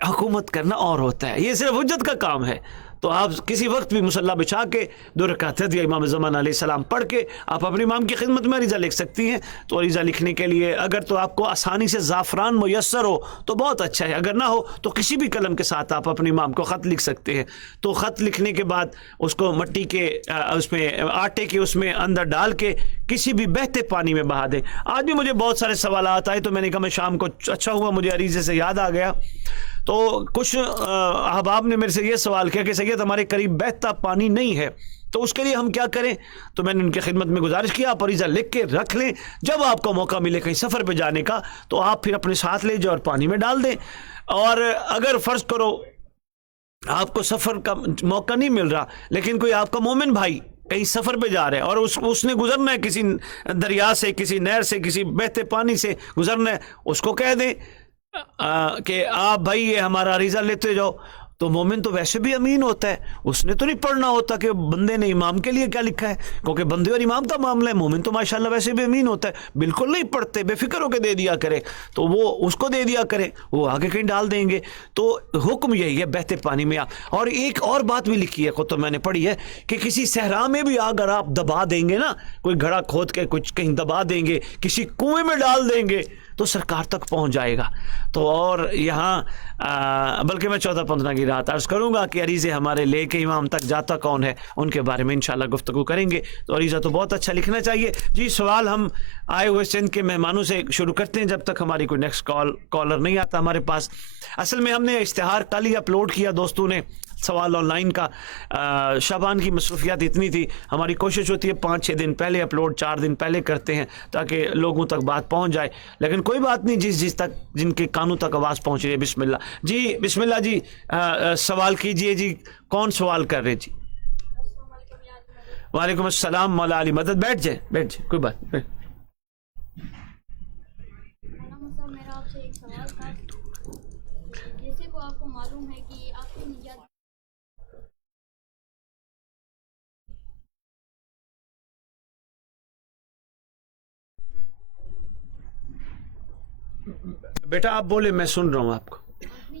حکومت کرنا اور ہوتا ہے۔ یہ صرف حجت کا کام ہے۔ تو آپ کسی وقت بھی مصلی بچھا کے 2 رکعت یا امام زمانہ علیہ السلام پڑھ کے آپ اپنے امام کی خدمت میں عریضہ لکھ سکتی ہیں۔ تو عریضہ لکھنے کے لیے اگر تو آپ کو آسانی سے زعفران میسر ہو تو بہت اچھا ہے، اگر نہ ہو تو کسی بھی قلم کے ساتھ آپ اپنے امام کو خط لکھ سکتے ہیں۔ تو خط لکھنے کے بعد اس کو مٹی کے اس میں آٹے کے اس میں اندر ڈال کے کسی بھی بہتے پانی میں بہا دیں۔ آج بھی مجھے بہت سارے سوالات آئے تو میں نے کہا میں شام کو، اچھا ہوا مجھے عریضے سے یاد آ گیا۔ تو کچھ احباب نے میرے سے یہ سوال کیا کہ سید ہمارے قریب بہتا پانی نہیں ہے، تو اس کے لیے ہم کیا کریں؟ تو میں نے ان کی خدمت میں گزارش کیا آپ عریضہ لکھ کے رکھ لیں، جب آپ کو موقع ملے کہیں سفر پہ جانے کا تو آپ پھر اپنے ساتھ لے جاؤ اور پانی میں ڈال دیں۔ اور اگر فرض کرو آپ کو سفر کا موقع نہیں مل رہا، لیکن کوئی آپ کا مومن بھائی کہیں سفر پہ جا رہے ہیں اور اس نے گزرنا ہے کسی دریا سے، کسی نہر سے، کسی بہتے پانی سے گزرنا ہے، اس کو کہہ دیں کہ آپ بھائی یہ ہمارا عریضہ لیتے جاؤ۔ تو مومن تو ویسے بھی امین ہوتا ہے، اس نے تو نہیں پڑھنا ہوتا کہ بندے نے امام کے لیے کیا لکھا ہے، کیونکہ بندے اور امام کا معاملہ ہے۔ مومن تو ماشاءاللہ ویسے بھی امین ہوتا ہے، بالکل نہیں پڑھتے، بے فکر ہو کے دے دیا کرے، تو وہ اس کو دے دیا کرے، وہ آگے کہیں ڈال دیں گے۔ تو حکم یہی ہے بہتے پانی میں۔ اور ایک اور بات بھی لکھی ہے، خود تو میں نے پڑھی ہے کہ کسی صحرا میں بھی اگر آپ دبا دیں گے نا، کوئی گھڑا کھود کے کچھ کہیں دبا دیں گے، کسی کنویں میں ڈال دیں گے تو سرکار تک پہنچ جائے گا۔ تو اور یہاں بلکہ میں 14-15 کی رات عرض کروں گا کہ عریضے ہمارے لے کے امام تک جاتا کون ہے، ان کے بارے میں انشاءاللہ گفتگو کریں گے۔ تو عریضہ تو بہت اچھا لکھنا چاہیے۔ جی سوال ہم آئے ہوئے سندھ کے مہمانوں سے شروع کرتے ہیں، جب تک ہماری کوئی نیکسٹ کالر نہیں آتا ہمارے پاس۔ اصل میں ہم نے اشتہار کل ہی اپلوڈ کیا دوستوں نے، سوال آن لائن کا۔ شعبان کی مصروفیات اتنی تھی، ہماری کوشش ہوتی ہے 5-6 دن پہلے اپلوڈ، 4 دن پہلے کرتے ہیں تاکہ لوگوں تک بات پہنچ جائے، لیکن کوئی بات نہیں، جس تک جن کے کانوں تک آواز پہنچ رہی ہے۔ بسم اللہ جی، بسم اللہ جی، سوال کیجئے جی، کون سوال کر رہے جی؟ وعلیکم السلام، مولا علی مدد، بیٹھ جائیں کوئی بات نہیں۔ میرا آپ سے ایک سوال تھا، جیسے کو آپ کو معلوم ہے کہ آپ کی نجات بیٹا آپ بولے، میں سن رہا ہوں آپ کو۔ آدمی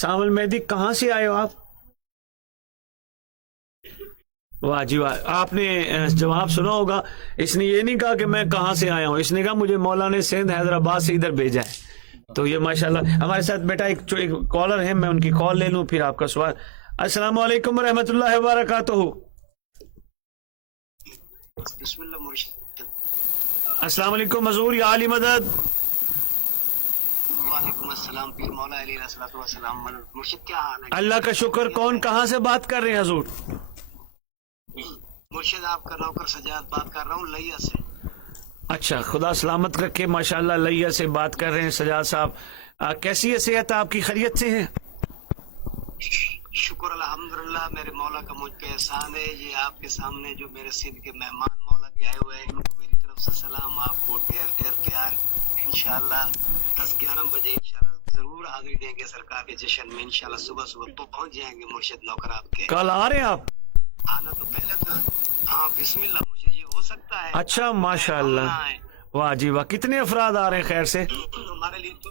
سامل مہدی، کہاں سے آئے ہو آپ؟ واہ جی واہ، آپ نے جواب سنا ہوگا. اس نے یہ نہیں کہا کہ میں کہاں سے آیا ہوں، اس نے کہا مجھے مولانا سندھ حیدرآباد سے ادھر بھیجا ہے. تو یہ ماشاءاللہ ہمارے ساتھ بیٹا ایک کالر ہے، میں ان کی کال لے لوں پھر آپ کا سوال. السلام علیکم ورحمۃ اللہ وبرکاتہ. بسم اللہ مرشد. السلام علیکم حضور، یا علی مدد. وعلیکم السلام پیر مولا علیہ الصلوۃ والسلام. مرشد کیا حال ہے؟ اللہ کا شکر. کون کہاں سے بات کر رہے ہیں حضور؟ مرشد آپ کا نوکر سجاد بات کر رہا ہوں لیا سے. اچھا، خدا سلامت رکھے. ماشاءاللہ لیا سے بات کر رہے ہیں سجاد صاحب. کیسی ہے صحت آپ کی؟ خیریت سے ہیں؟ شکر الحمدللہ. میرے مولا کا مجھ پہ احسان ہے. یہ آپ کے سامنے جو میرے سندھ کے مہمان مولا کے آئے ہوئے ہیں، ان کو میری طرف سے سلام. آپ کو ڈھیر ڈھیر پیار. انشاءاللہ 10-11 بجے انشاءاللہ ضرور حاضری دیں گے سرکار کے جشن میں. انشاءاللہ صبح تو پہنچ جائیں گے مرشد نوکر آپ کے. کل آ رہے ہیں آپ؟ آنا تو پہلے تھا. ہاں بسم اللہ مرشد، یہ ہو سکتا ہے. اچھا ماشاءاللہ. واہ جی واہ. کتنے افراد آ رہے ہیں خیر سے؟ ہمارے لیے تو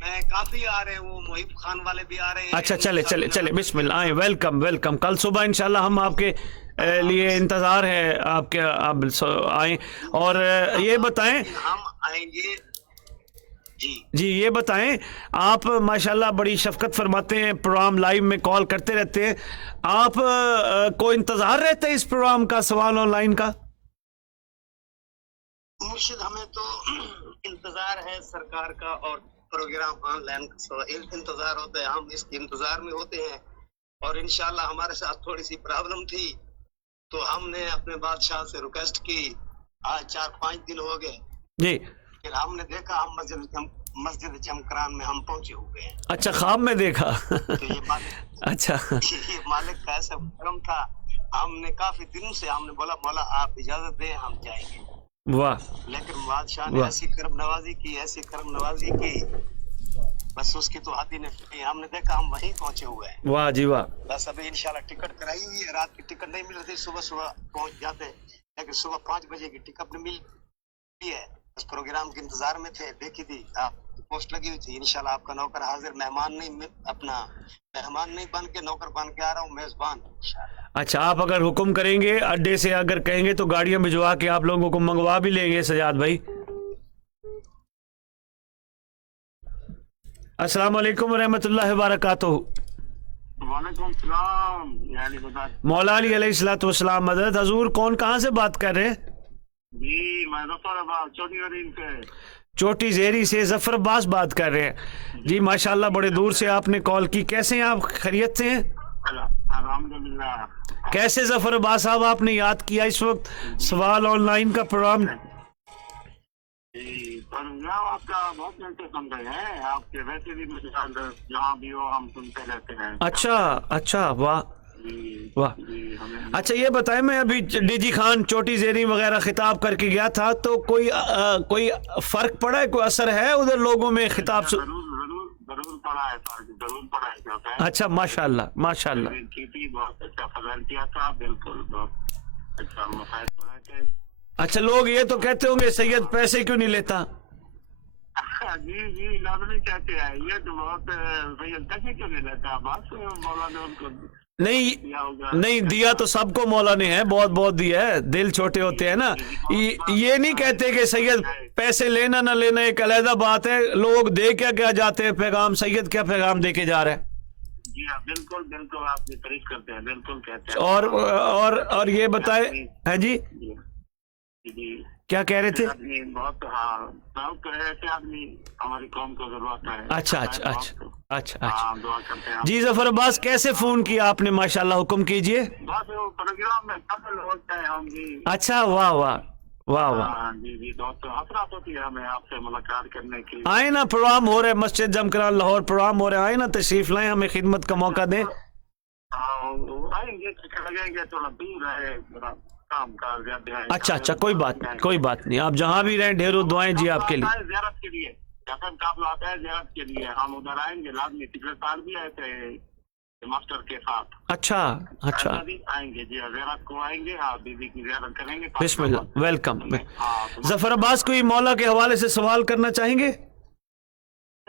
میں کافی آ رہے ہیں، وہ محب خان والے بھی آ رہے ہیں. اچھا چلے بسم اللہ. آئیں، ویلکم ویلکم. کل صبح انشاءاللہ ہم آپ کے لیے انتظار ہے آپ کے. آپ آئیں اور یہ بتائیں. ہم آئیں گے. جی یہ بتائیں، آپ ماشاءاللہ بڑی شفقت فرماتے ہیں، پروگرام لائیو میں کال کرتے رہتے ہیں. آپ کو انتظار رہتا ہے اس پروگرام کا، سوال آن لائن کا؟ مرشد ہمیں تو انتظار ہے سرکار کا، اور پروگرام آن لائن کا انتظار ہوتا ہے. ہم اس کے انتظار میں ہوتے ہیں. اور انشاءاللہ ہمارے ساتھ تھوڑی سی پرابلم تھی تو ہم نے اپنے بادشاہ سے ریکویسٹ کی. آج 4-5 دن ہو گئے. جی. پھر ہم نے دیکھا ہم مسجد جمکران میں ہم پہنچے ہوئے ہیں. اچھا، خواب میں دیکھا. تو یہ مالک اچھا یہ مالک کا ایسا کرم تھا. ہم نے کافی دنوں سے ہم نے بولا مولا آپ اجازت دیں ہم جائیں گے. واہ. لیکن بادشاہ نے ایسی کرم نوازی کی بس اس کی تو حد ہی نہیں. ہم نے دیکھا ہم وہیں پہنچے ہوئے ہیں. واہ جی واہ. بس ابھی انشاءاللہ ٹکٹ کرائی ہوئی ہے. رات کی ٹکٹ نہیں مل رہی، صبح پہنچ جاتے، لیکن صبح 5 بجے کی ٹکٹ مل رہی ہے. اس پروگرام کے انتظار میں تھے. دیکھی تھی آپ پوسٹ لگی ہوئی تھی. انشاءاللہ آپ کا نوکر حاضر. مہمان نہیں بن کے نوکر بن کے آ رہا ہوں، میزبان انشاءاللہ. اچھا، آپ اگر حکم کریں گے، اڈے سے اگر کہیں گے تو گاڑیاں بھجوا کے آپ لوگوں کو منگوا بھی لیں گے سجاد بھائی. السلام علیکم ورحمۃ اللہ وبرکاتہ. وعلیکم السلام. یعنی بتا مولا علی علیہ الصلوۃ والسلام مدد. حضور کون کہاں سے بات کر رہے ہیں؟ جی میں ظفر عباس چوٹی ورین سے. چوٹی زیری سے ظفر عباس بات کر رہے ہیں. جی ماشاءاللہ بڑے دور سے آپ نے کال کی. کیسے ہیں آپ؟ خیریت سے ہیں؟ الحمدللہ. کیسے ظفر عباس صاحب آپ نے یاد کیا اس وقت سوال آن لائن کا پروگرام؟ جی پروگرام آپ کا بہت دن سے سن رہے ہیں. آپ کے ویسے بھی میرے ساتھ جہاں بھی ہو ہم سنتے رہتے ہیں. اچھا واہ واہ. جی ہمیں اچھا یہ بتائیں، میں ابھی ڈی جی خان چوٹی زیری وغیرہ خطاب کر کے گیا تھا تو کوئی فرق پڑا ہے، کوئی اثر ہے ادھر لوگوں میں خطاب سے؟ ضرور پڑھا ہے سر، ضرور پڑھا ہے. کیا ہے اچھا ماشاءاللہ. کی تھی بہت اچھا فضل کیا تھا. بالکل بہت اچھا مسائل پڑھا تھے. اچھا، لوگ یہ تو کہتے ہوں گے سید پیسے کیوں نہیں لیتا؟ جی لازمی کہتے ہیں. یہ تو بہت سید پیسے کیوں نہیں لیتا. بس مولا نے ان کو نہیں دیا تو سب کو مولا نے ہے، بہت دیا ہے. دل چھوٹے ہوتے ہیں نا. یہ نہیں کہتے کہ سید پیسے لینا نہ لینا ایک علیحدہ بات ہے. لوگ دے کیا جاتے ہیں پیغام، سید کیا پیغام دے کے جا رہے ہیں. جی ہاں بالکل آپ کی تعریف کرتے ہیں. بالکل کہتے ہیں. اور یہ بتائے. ہاں جی جی کیا کہہ رہے تھے؟ آدمی بہت ایسے آدمی ہماری قوم کو ضرورت ہے. اچھا دعا کرتے ہیں. جی ظفر عباس کیسے فون کیا آپ نے؟ ماشاءاللہ حکم کیجئے. بس وہ پروگرام میں شامل ہوتے ہیں ہم. جی اچھا واہ. جی بہت حسرت ہوتی ہے ہمیں آپ سے ملاقات کرنے کی. آئے نا، پروگرام ہو رہے مسجد جمکران لاہور پروگرام ہو رہے، آئے نا تشریف لائیں، ہمیں خدمت کا موقع دیں. آئیں گے، لگیں گے. تھوڑا دور ہے کام کا زیادہ ہے. اچھا کوئی بات نہیں. آپ جہاں بھی رہیں ڈھیروں دعائیں جی آپ کے لیے. زیارت کے لیے قابل آتا ہے. زیارت کے لیے ہم ادھر آئیں گے لازمی. پچھلے سال بھی آئے تھے ماسٹر کے ساتھ. اچھا آئیں گے. جی زیارت کو آئیں گے. ہاں بیوی کی زیارت کریں گے. بسم اللہ. ویلکم. ظفر عباس کوئی مولا کے حوالے سے سوال کرنا چاہیں گے؟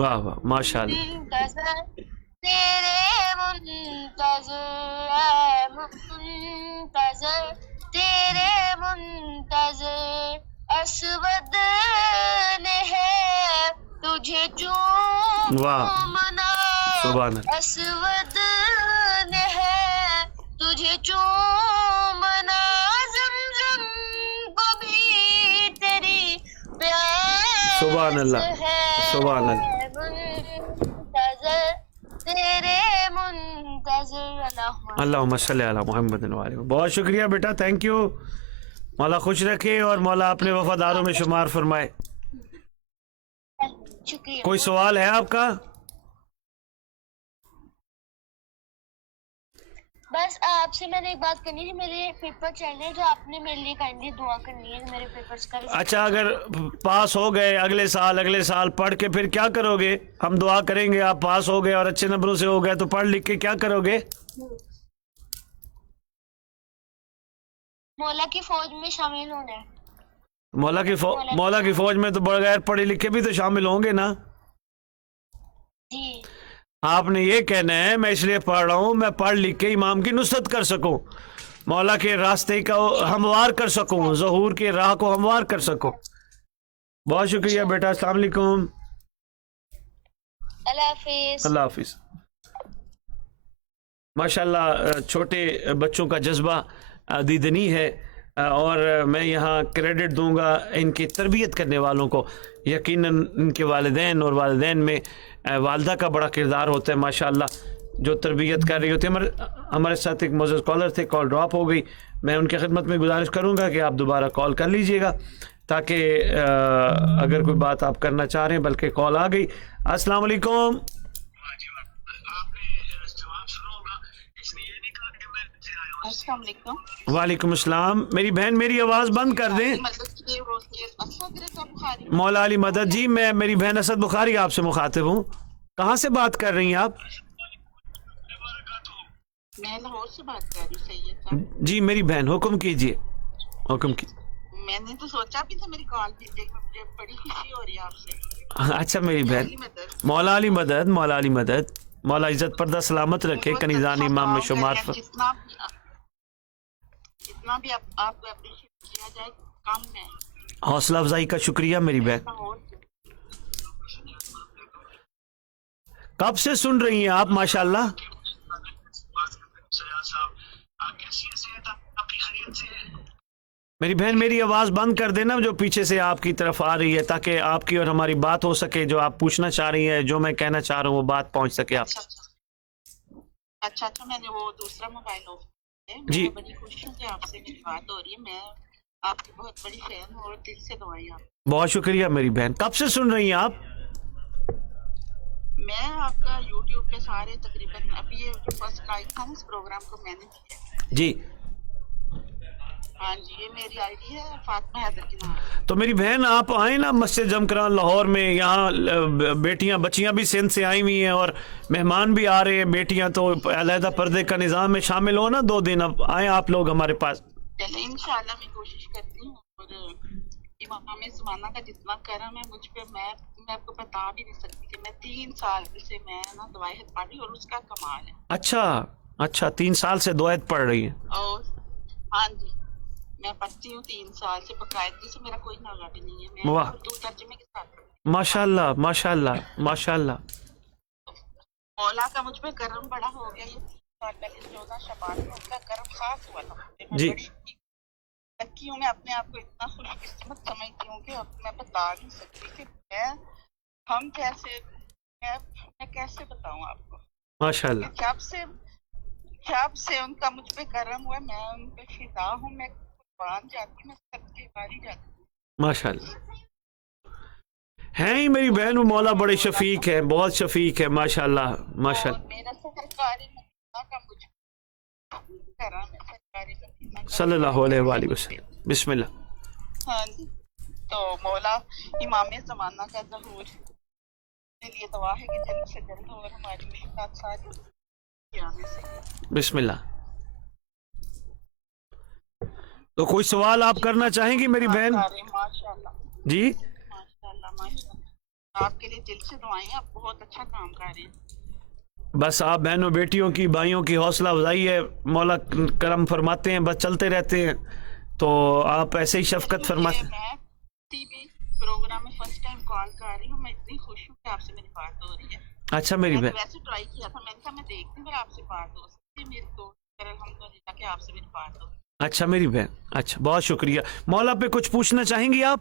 واہ واہ ماشاءاللہ. منتظر تیرے منتظر اے منتظر تیرے منتظر اسود نے ہے تجھے واہ چومنا سبحان اللہ. اسود نے ہے تجھے چومنا زمزم کو بھی تیری پیاس سبحان اللہ ہے سبحان اللہ. منتظر تیرے منتظر اللہم صلی علی محمد و آلہ. بہت شکریہ بیٹا, تھینک یو. مولا خوش رکھے اور مولا اپنے وفاداروں میں شمار فرمائے. شکریہ. کوئی سوال ہے آپ کا؟ بس آپ سے میں نے ایک بات کرنی تھی, میرے پیپر چل رہے ہیں تو آپ نے میرے لیے کائنڈلی دعا کرنی ہے میرے پیپرز کا. اچھا, اگر پاس ہو گئے اگلے سال پڑھ کے پھر کیا کرو گے؟ ہم دعا کریں گے. آپ پاس ہو گئے اور اچھے نمبروں سے ہو گئے تو پڑھ لکھ کے کیا کرو گے؟ مولا کی فوج میں شامل ہونا ہے. مولا کی فوج میں تو بغیر پڑھے لکھے بھی تو شامل ہوں گے نا. جی آپ نے یہ کہنا ہے میں اس لیے پڑھ رہا ہوں میں پڑھ لکھ کے امام کی نصرت کر سکوں, مولا کے راستے کو ہموار کر سکوں, ظہور کے راہ کو ہموار کر سکوں. بہت شکریہ بیٹا, السلام علیکم. اللہ حافظ. اللہ حافظ. ماشاءاللہ چھوٹے بچوں کا جذبہ دیدنی ہے, اور میں یہاں کریڈٹ دوں گا ان کی تربیت کرنے والوں کو. یقیناً ان کے والدین اور والدین میں والدہ کا بڑا کردار ہوتا ہے ماشاءاللہ, جو تربیت کر رہی ہوتی ہے. ہمارے ساتھ ایک معزز کالر تھے, کال ڈراپ ہو گئی. میں ان کی خدمت میں گزارش کروں گا کہ آپ دوبارہ کال کر لیجئے گا تاکہ اگر کوئی بات آپ کرنا چاہ رہے ہیں. بلکہ کال آ گئی. السلام علیکم. السلام علیکم. وعلیکم السلام. میری بہن میری آواز بند کر دیں. مولا علی مدد جی, میں میری بہن اسد بخاری آپ سے مخاطب ہوں. کہاں سے بات کر رہی ہیں آپ؟ میں لاہور سے بات کر رہی ہوں سید صاحب. جی میری بہن حکم کیجئے. حکم کی. میں نے تو سوچا بھی تھا میری کال بھی, مجھے بڑی خوشی ہو رہی ہے آپ سے. اچھا میری بہن مولا علی مدد, مولا علی مدد, مولا عزت پردہ سلامت رکھے, کنیزان امام میں شمار. جتنا بھی آپ کو اپریشیٹ کیا جائے کم ہے. حوصلہ افزائی کا شکریہ میری بہن. کب سے سن رہی ہیں آپ ماشاءاللہ؟ میری بہن میری آواز بند کر دینا جو پیچھے سے آپ کی طرف آ رہی ہے, تاکہ آپ کی اور ہماری بات ہو سکے. جو آپ پوچھنا چاہ رہی ہیں, جو میں کہنا چاہ رہا ہوں وہ بات پہنچ سکے آپ. اچھا میں نے وہ دوسرا موبائل آف کیا. جی بڑی خوش ہوں کہ آپ سے میری بات ہو رہی ہے. میں آپ کی بہت بڑی فین ہوں اور دل سے دعائیں آپ. بہت شکریہ میری بہن. کب سے سن رہی ہیں آپ؟ میں آپ کا یوٹیوب پہ سارے تقریباً ابھی یہ جو فرسٹ لائک تھا نا اس پروگرام کو میں نے کیا. جی ہاں جی, یہ میری آئی ڈی ہے فاطمہ حیدر کے نام. تو میری بہن آپ آئیں نا مسجد جمکران لاہور میں. یہاں بیٹیاں بچیاں بھی سندھ سے آئی ہوئی ہیں اور مہمان بھی آ رہے ہیں. بیٹیاں تو علیحدہ پردے کا نظام میں شامل ہو نا 2 دن. اب آئیں آپ لوگ ہمارے پاس. چلے انشاءاللہ میں کوشش کرتی ہوں. اور امام زمانہ کا جتنا کرم ہے مجھ پہ, میں آپ کو بتا بھی نہیں سکتی کہ میں 3 سال سے میں نا دعائیت پڑھ رہی ہوں اور اس کا کمال ہے. اچھا 3 سال سے دعائیت پڑھ رہی ہیں. اور ہاں جی میں پڑھتی ہوں 3 سال سے باقاعدگی سے. میرا کوئی ناغہ بھی نہیں ہے. میں اردو ترجمے کے ساتھ پڑھتی ہوں. ماشاءاللہ ماشاءاللہ ماشاءاللہ. مولا کا مجھ پہ کرم بڑا ہو گیا. یہ 3 سال پہلے 14 شعبان میں ان کا کرم خاص ہوا تھا. جی لکی ہوں. میں اپنے آپ کو اتنا خوش قسمت سمجھتی ہوں کہ اب میں بتا نہیں سکتی کہ میں کیسے بتاؤں آپ کو. ماشاءاللہ. جب سے ان کا مجھ پہ کرم ہوا میں ان پہ فدا ہوں. میں قربان جاتی ہوں, میں سب کے باری جاتی ہوں. ماشاءاللہ. ہیں ہی میری بہن, وہ مولا بڑے شفیق ہیں, بہت شفیق ہے ماشاءاللہ ماشاءاللہ. میرا سرکاری مدینہ کا مجھ پہ کرم ہے. سرکاری مدینہ صلی اللہ علیہ وآلہ وسلم. بسم اللہ. ہاں جی, تو مولا امام زمانہ کا ظہور کے لیے دعا ہے کہ جلد سے جلد اور ہماری محنت ساری بسم اللہ. تو کوئی سوال آپ کرنا چاہیں گی میری بہن؟ ماشاءاللہ جی ماشاءاللہ. آپ کے لیے دل سے دعائیں, آپ بہت اچھا کام کر رہے ہیں. بس آپ بہنوں بیٹیوں کی بھائیوں کی حوصلہ افزائی ہے, مولا کرم فرماتے ہیں, بس چلتے رہتے ہیں, تو آپ ایسے ہی شفقت فرماتے ہیں. میں ٹی وی پروگرام میں فرسٹ ٹائم کال کر رہی ہوں, میں اتنی خوش ہوں کہ آپ سے میری بات ہو رہی ہے. اچھا میری میں نے بہن, ویسے ٹرائی کیا تھا, میں نے کہا میں دیکھتی ہوں آپ سے بات ہو سکتی ہے, میری تو الحمدللہ کہ آپ سے میری بات ہو. اچھا میری بہن, اچھا بہت شکریہ. مولا پہ کچھ پوچھنا چاہیں گی آپ؟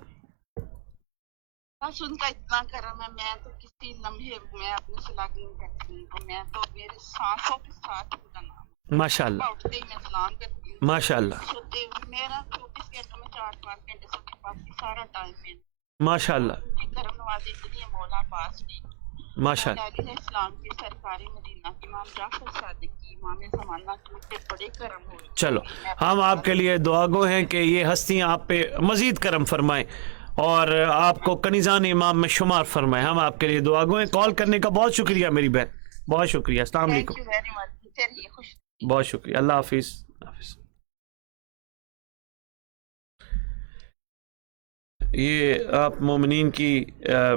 بس ان کا اتنا کرم ہے, میں تو کسی لمحے میں اپنے صلاح نہیں کرتی ہوں, میں تو میرے سانسوں کے ساتھ ان کا نام ماشاء اللہ, اٹھتے ہی میں سلام کرتی ہوں, ماشاء اللہ, سوتے ہوئے میرا 24 گھنٹے میں 4-5 گھنٹے سوتے باقی سارا ٹائم میں ماشاء اللہ, ان کی کرم نوازی اتنی ہے مولا پاس بھی. ماشاء مولا اللہ. علیہ السلام کی سرکاری مدینہ کی امام جعفر صادق کی امام زمانہ کی ان پہ بڑے کرم ہوئے. چلو ہم آپ کے لیے دعا گو ہیں کہ یہ ہستیاں آپ پہ مزید کرم فرمائیں اور آپ کو کنیزان امام میں شمار فرمائیں. ہم آپ کے لیے دعا گو ہیں. کال کرنے کا بہت شکریہ میری بہن, بہت شکریہ. السلام علیکم. Thank you very much. چلیے خوش. بہت شکریہ. اللہ حافظ. حافظ. یہ آپ مومنین کی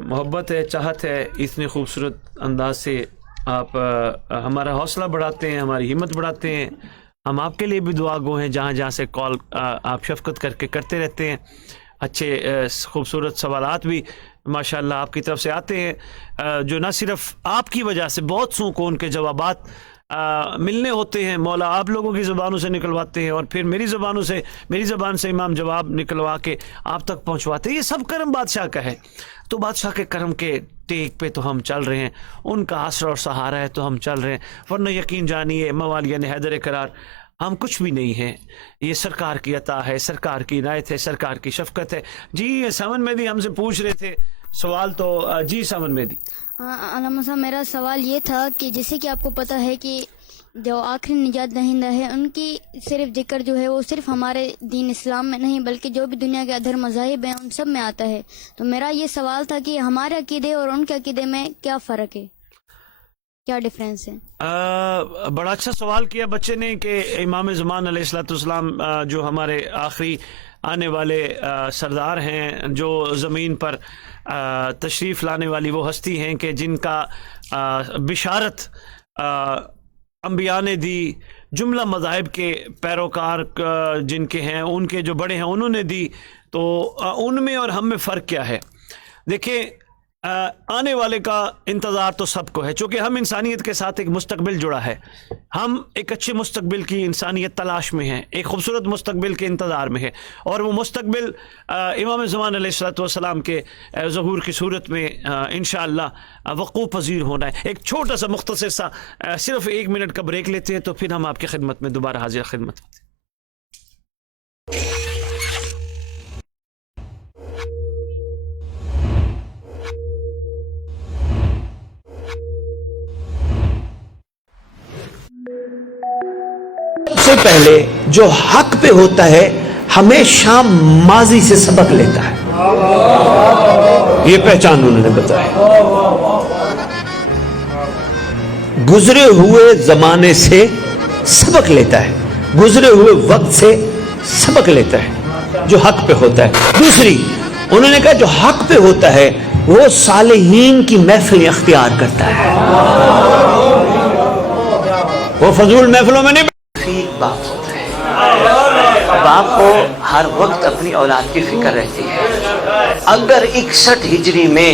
محبت ہے, چاہت ہے, اتنے خوبصورت انداز سے آپ ہمارا حوصلہ بڑھاتے ہیں, ہماری ہمت بڑھاتے ہیں. ہم آپ کے لیے بھی دعا گو ہیں, جہاں جہاں سے کال آپ شفقت کر کے کرتے رہتے ہیں. اچھے خوبصورت سوالات بھی ماشاءاللہ آپ کی طرف سے آتے ہیں, جو نہ صرف آپ کی وجہ سے بہت سو کو ان کے جوابات ملنے ہوتے ہیں, مولا آپ لوگوں کی زبانوں سے نکلواتے ہیں اور پھر میری زبان سے امام جواب نکلوا کے آپ تک پہنچواتے ہیں. یہ سب کرم بادشاہ کا ہے, تو بادشاہ کے کرم کے ٹیک پہ تو ہم چل رہے ہیں, ان کا آسرا اور سہارا ہے تو ہم چل رہے ہیں, ورنہ یقین جانیے موالیان حیدر قرار ہم کچھ بھی نہیں ہیں. یہ سرکار کی عطا ہے, سرکار کی عنایت ہے, سرکار کی شفقت ہے. جی سمن میں بھی ہم سے پوچھ رہے تھے سوال, تو جی سمن میں بھی. ہاں علامہ صاحب, میرا سوال یہ تھا کہ جیسے کہ آپ کو پتہ ہے کہ جو آخری نجات دہندہ ہے ان کی صرف ذکر جو ہے وہ صرف ہمارے دین اسلام میں نہیں بلکہ جو بھی دنیا کے ادھر مذاہب ہیں ان سب میں آتا ہے. تو میرا یہ سوال تھا کہ ہمارے عقیدے اور ان کے عقیدے میں کیا فرق ہے, کیا ڈفرینس ہے؟ بڑا اچھا سوال کیا بچے نے کہ امام زمان علیہ الصلوۃ والسلام جو ہمارے آخری آنے والے سردار ہیں, جو زمین پر تشریف لانے والی وہ ہستی ہیں کہ جن کا بشارت انبیاء نے دی, جملہ مذاہب کے پیروکار جن کے ہیں, ان کے جو بڑے ہیں انہوں نے دی. تو ان میں اور ہم میں فرق کیا ہے؟ دیکھیں, آنے والے کا انتظار تو سب کو ہے, چونکہ ہم انسانیت کے ساتھ ایک مستقبل جڑا ہے. ہم ایک اچھے مستقبل کی انسانیت تلاش میں ہیں, ایک خوبصورت مستقبل کے انتظار میں ہے, اور وہ مستقبل امام زمان علیہ الصلوۃ والسلام کے ظہور کی صورت میں انشاءاللہ وقوع پذیر ہونا ہے. ایک چھوٹا سا مختصر سا صرف 1 منٹ کا بریک لیتے ہیں, تو پھر ہم آپ کی خدمت میں دوبارہ حاضر خدمت ہوتے ہیں. سے پہلے جو حق پہ ہوتا ہے ہمیشہ ماضی سے سبق لیتا ہے, یہ پہچان انہوں نے بتایا. گزرے ہوئے زمانے سے سبق لیتا ہے, گزرے ہوئے وقت سے سبق لیتا ہے جو حق پہ ہوتا ہے. دوسری انہوں نے کہا جو حق پہ ہوتا ہے وہ صالحین کی محفل اختیار کرتا ہے, وہ فضول محفلوں میں نہیں. باپ ہوتا ہے, باپ کو ہر وقت اپنی اولاد کی فکر رہتی ہے. اگر 61 ہجری میں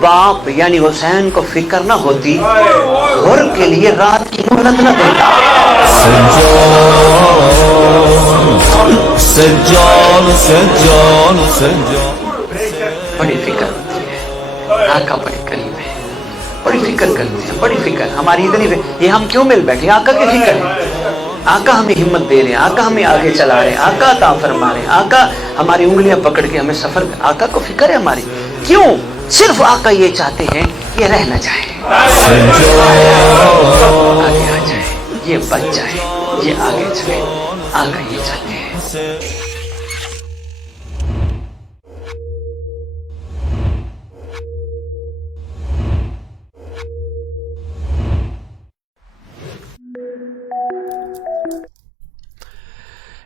باپ یعنی حسین کو فکر نہ ہوتی, گھر کے لیے رات کی مہلت نہ دیتا. بڑی فکر ہوتی ہے, آقا بڑے قریب ہے, بڑی فکر کرتے ہیں, بڑی فکر. ہماری اتنی یہ ہم کیوں مل بیٹھے, آقا کی فکر ہے. آقا ہمیں ہمت دے رہے ہیں, آقا ہمیں آگے چلا رہے ہیں, آقا عطا فرما رہے ہیں, آقا ہماری انگلیاں پکڑ کے ہمیں سفر, آقا کو فکر ہے ہماری. کیوں؟ صرف آقا یہ چاہتے ہیں یہ رہ نہ جائے, آگے آ جائے, یہ بچ جائے, یہ آگے چلے. آقا یہ چاہتے ہیں.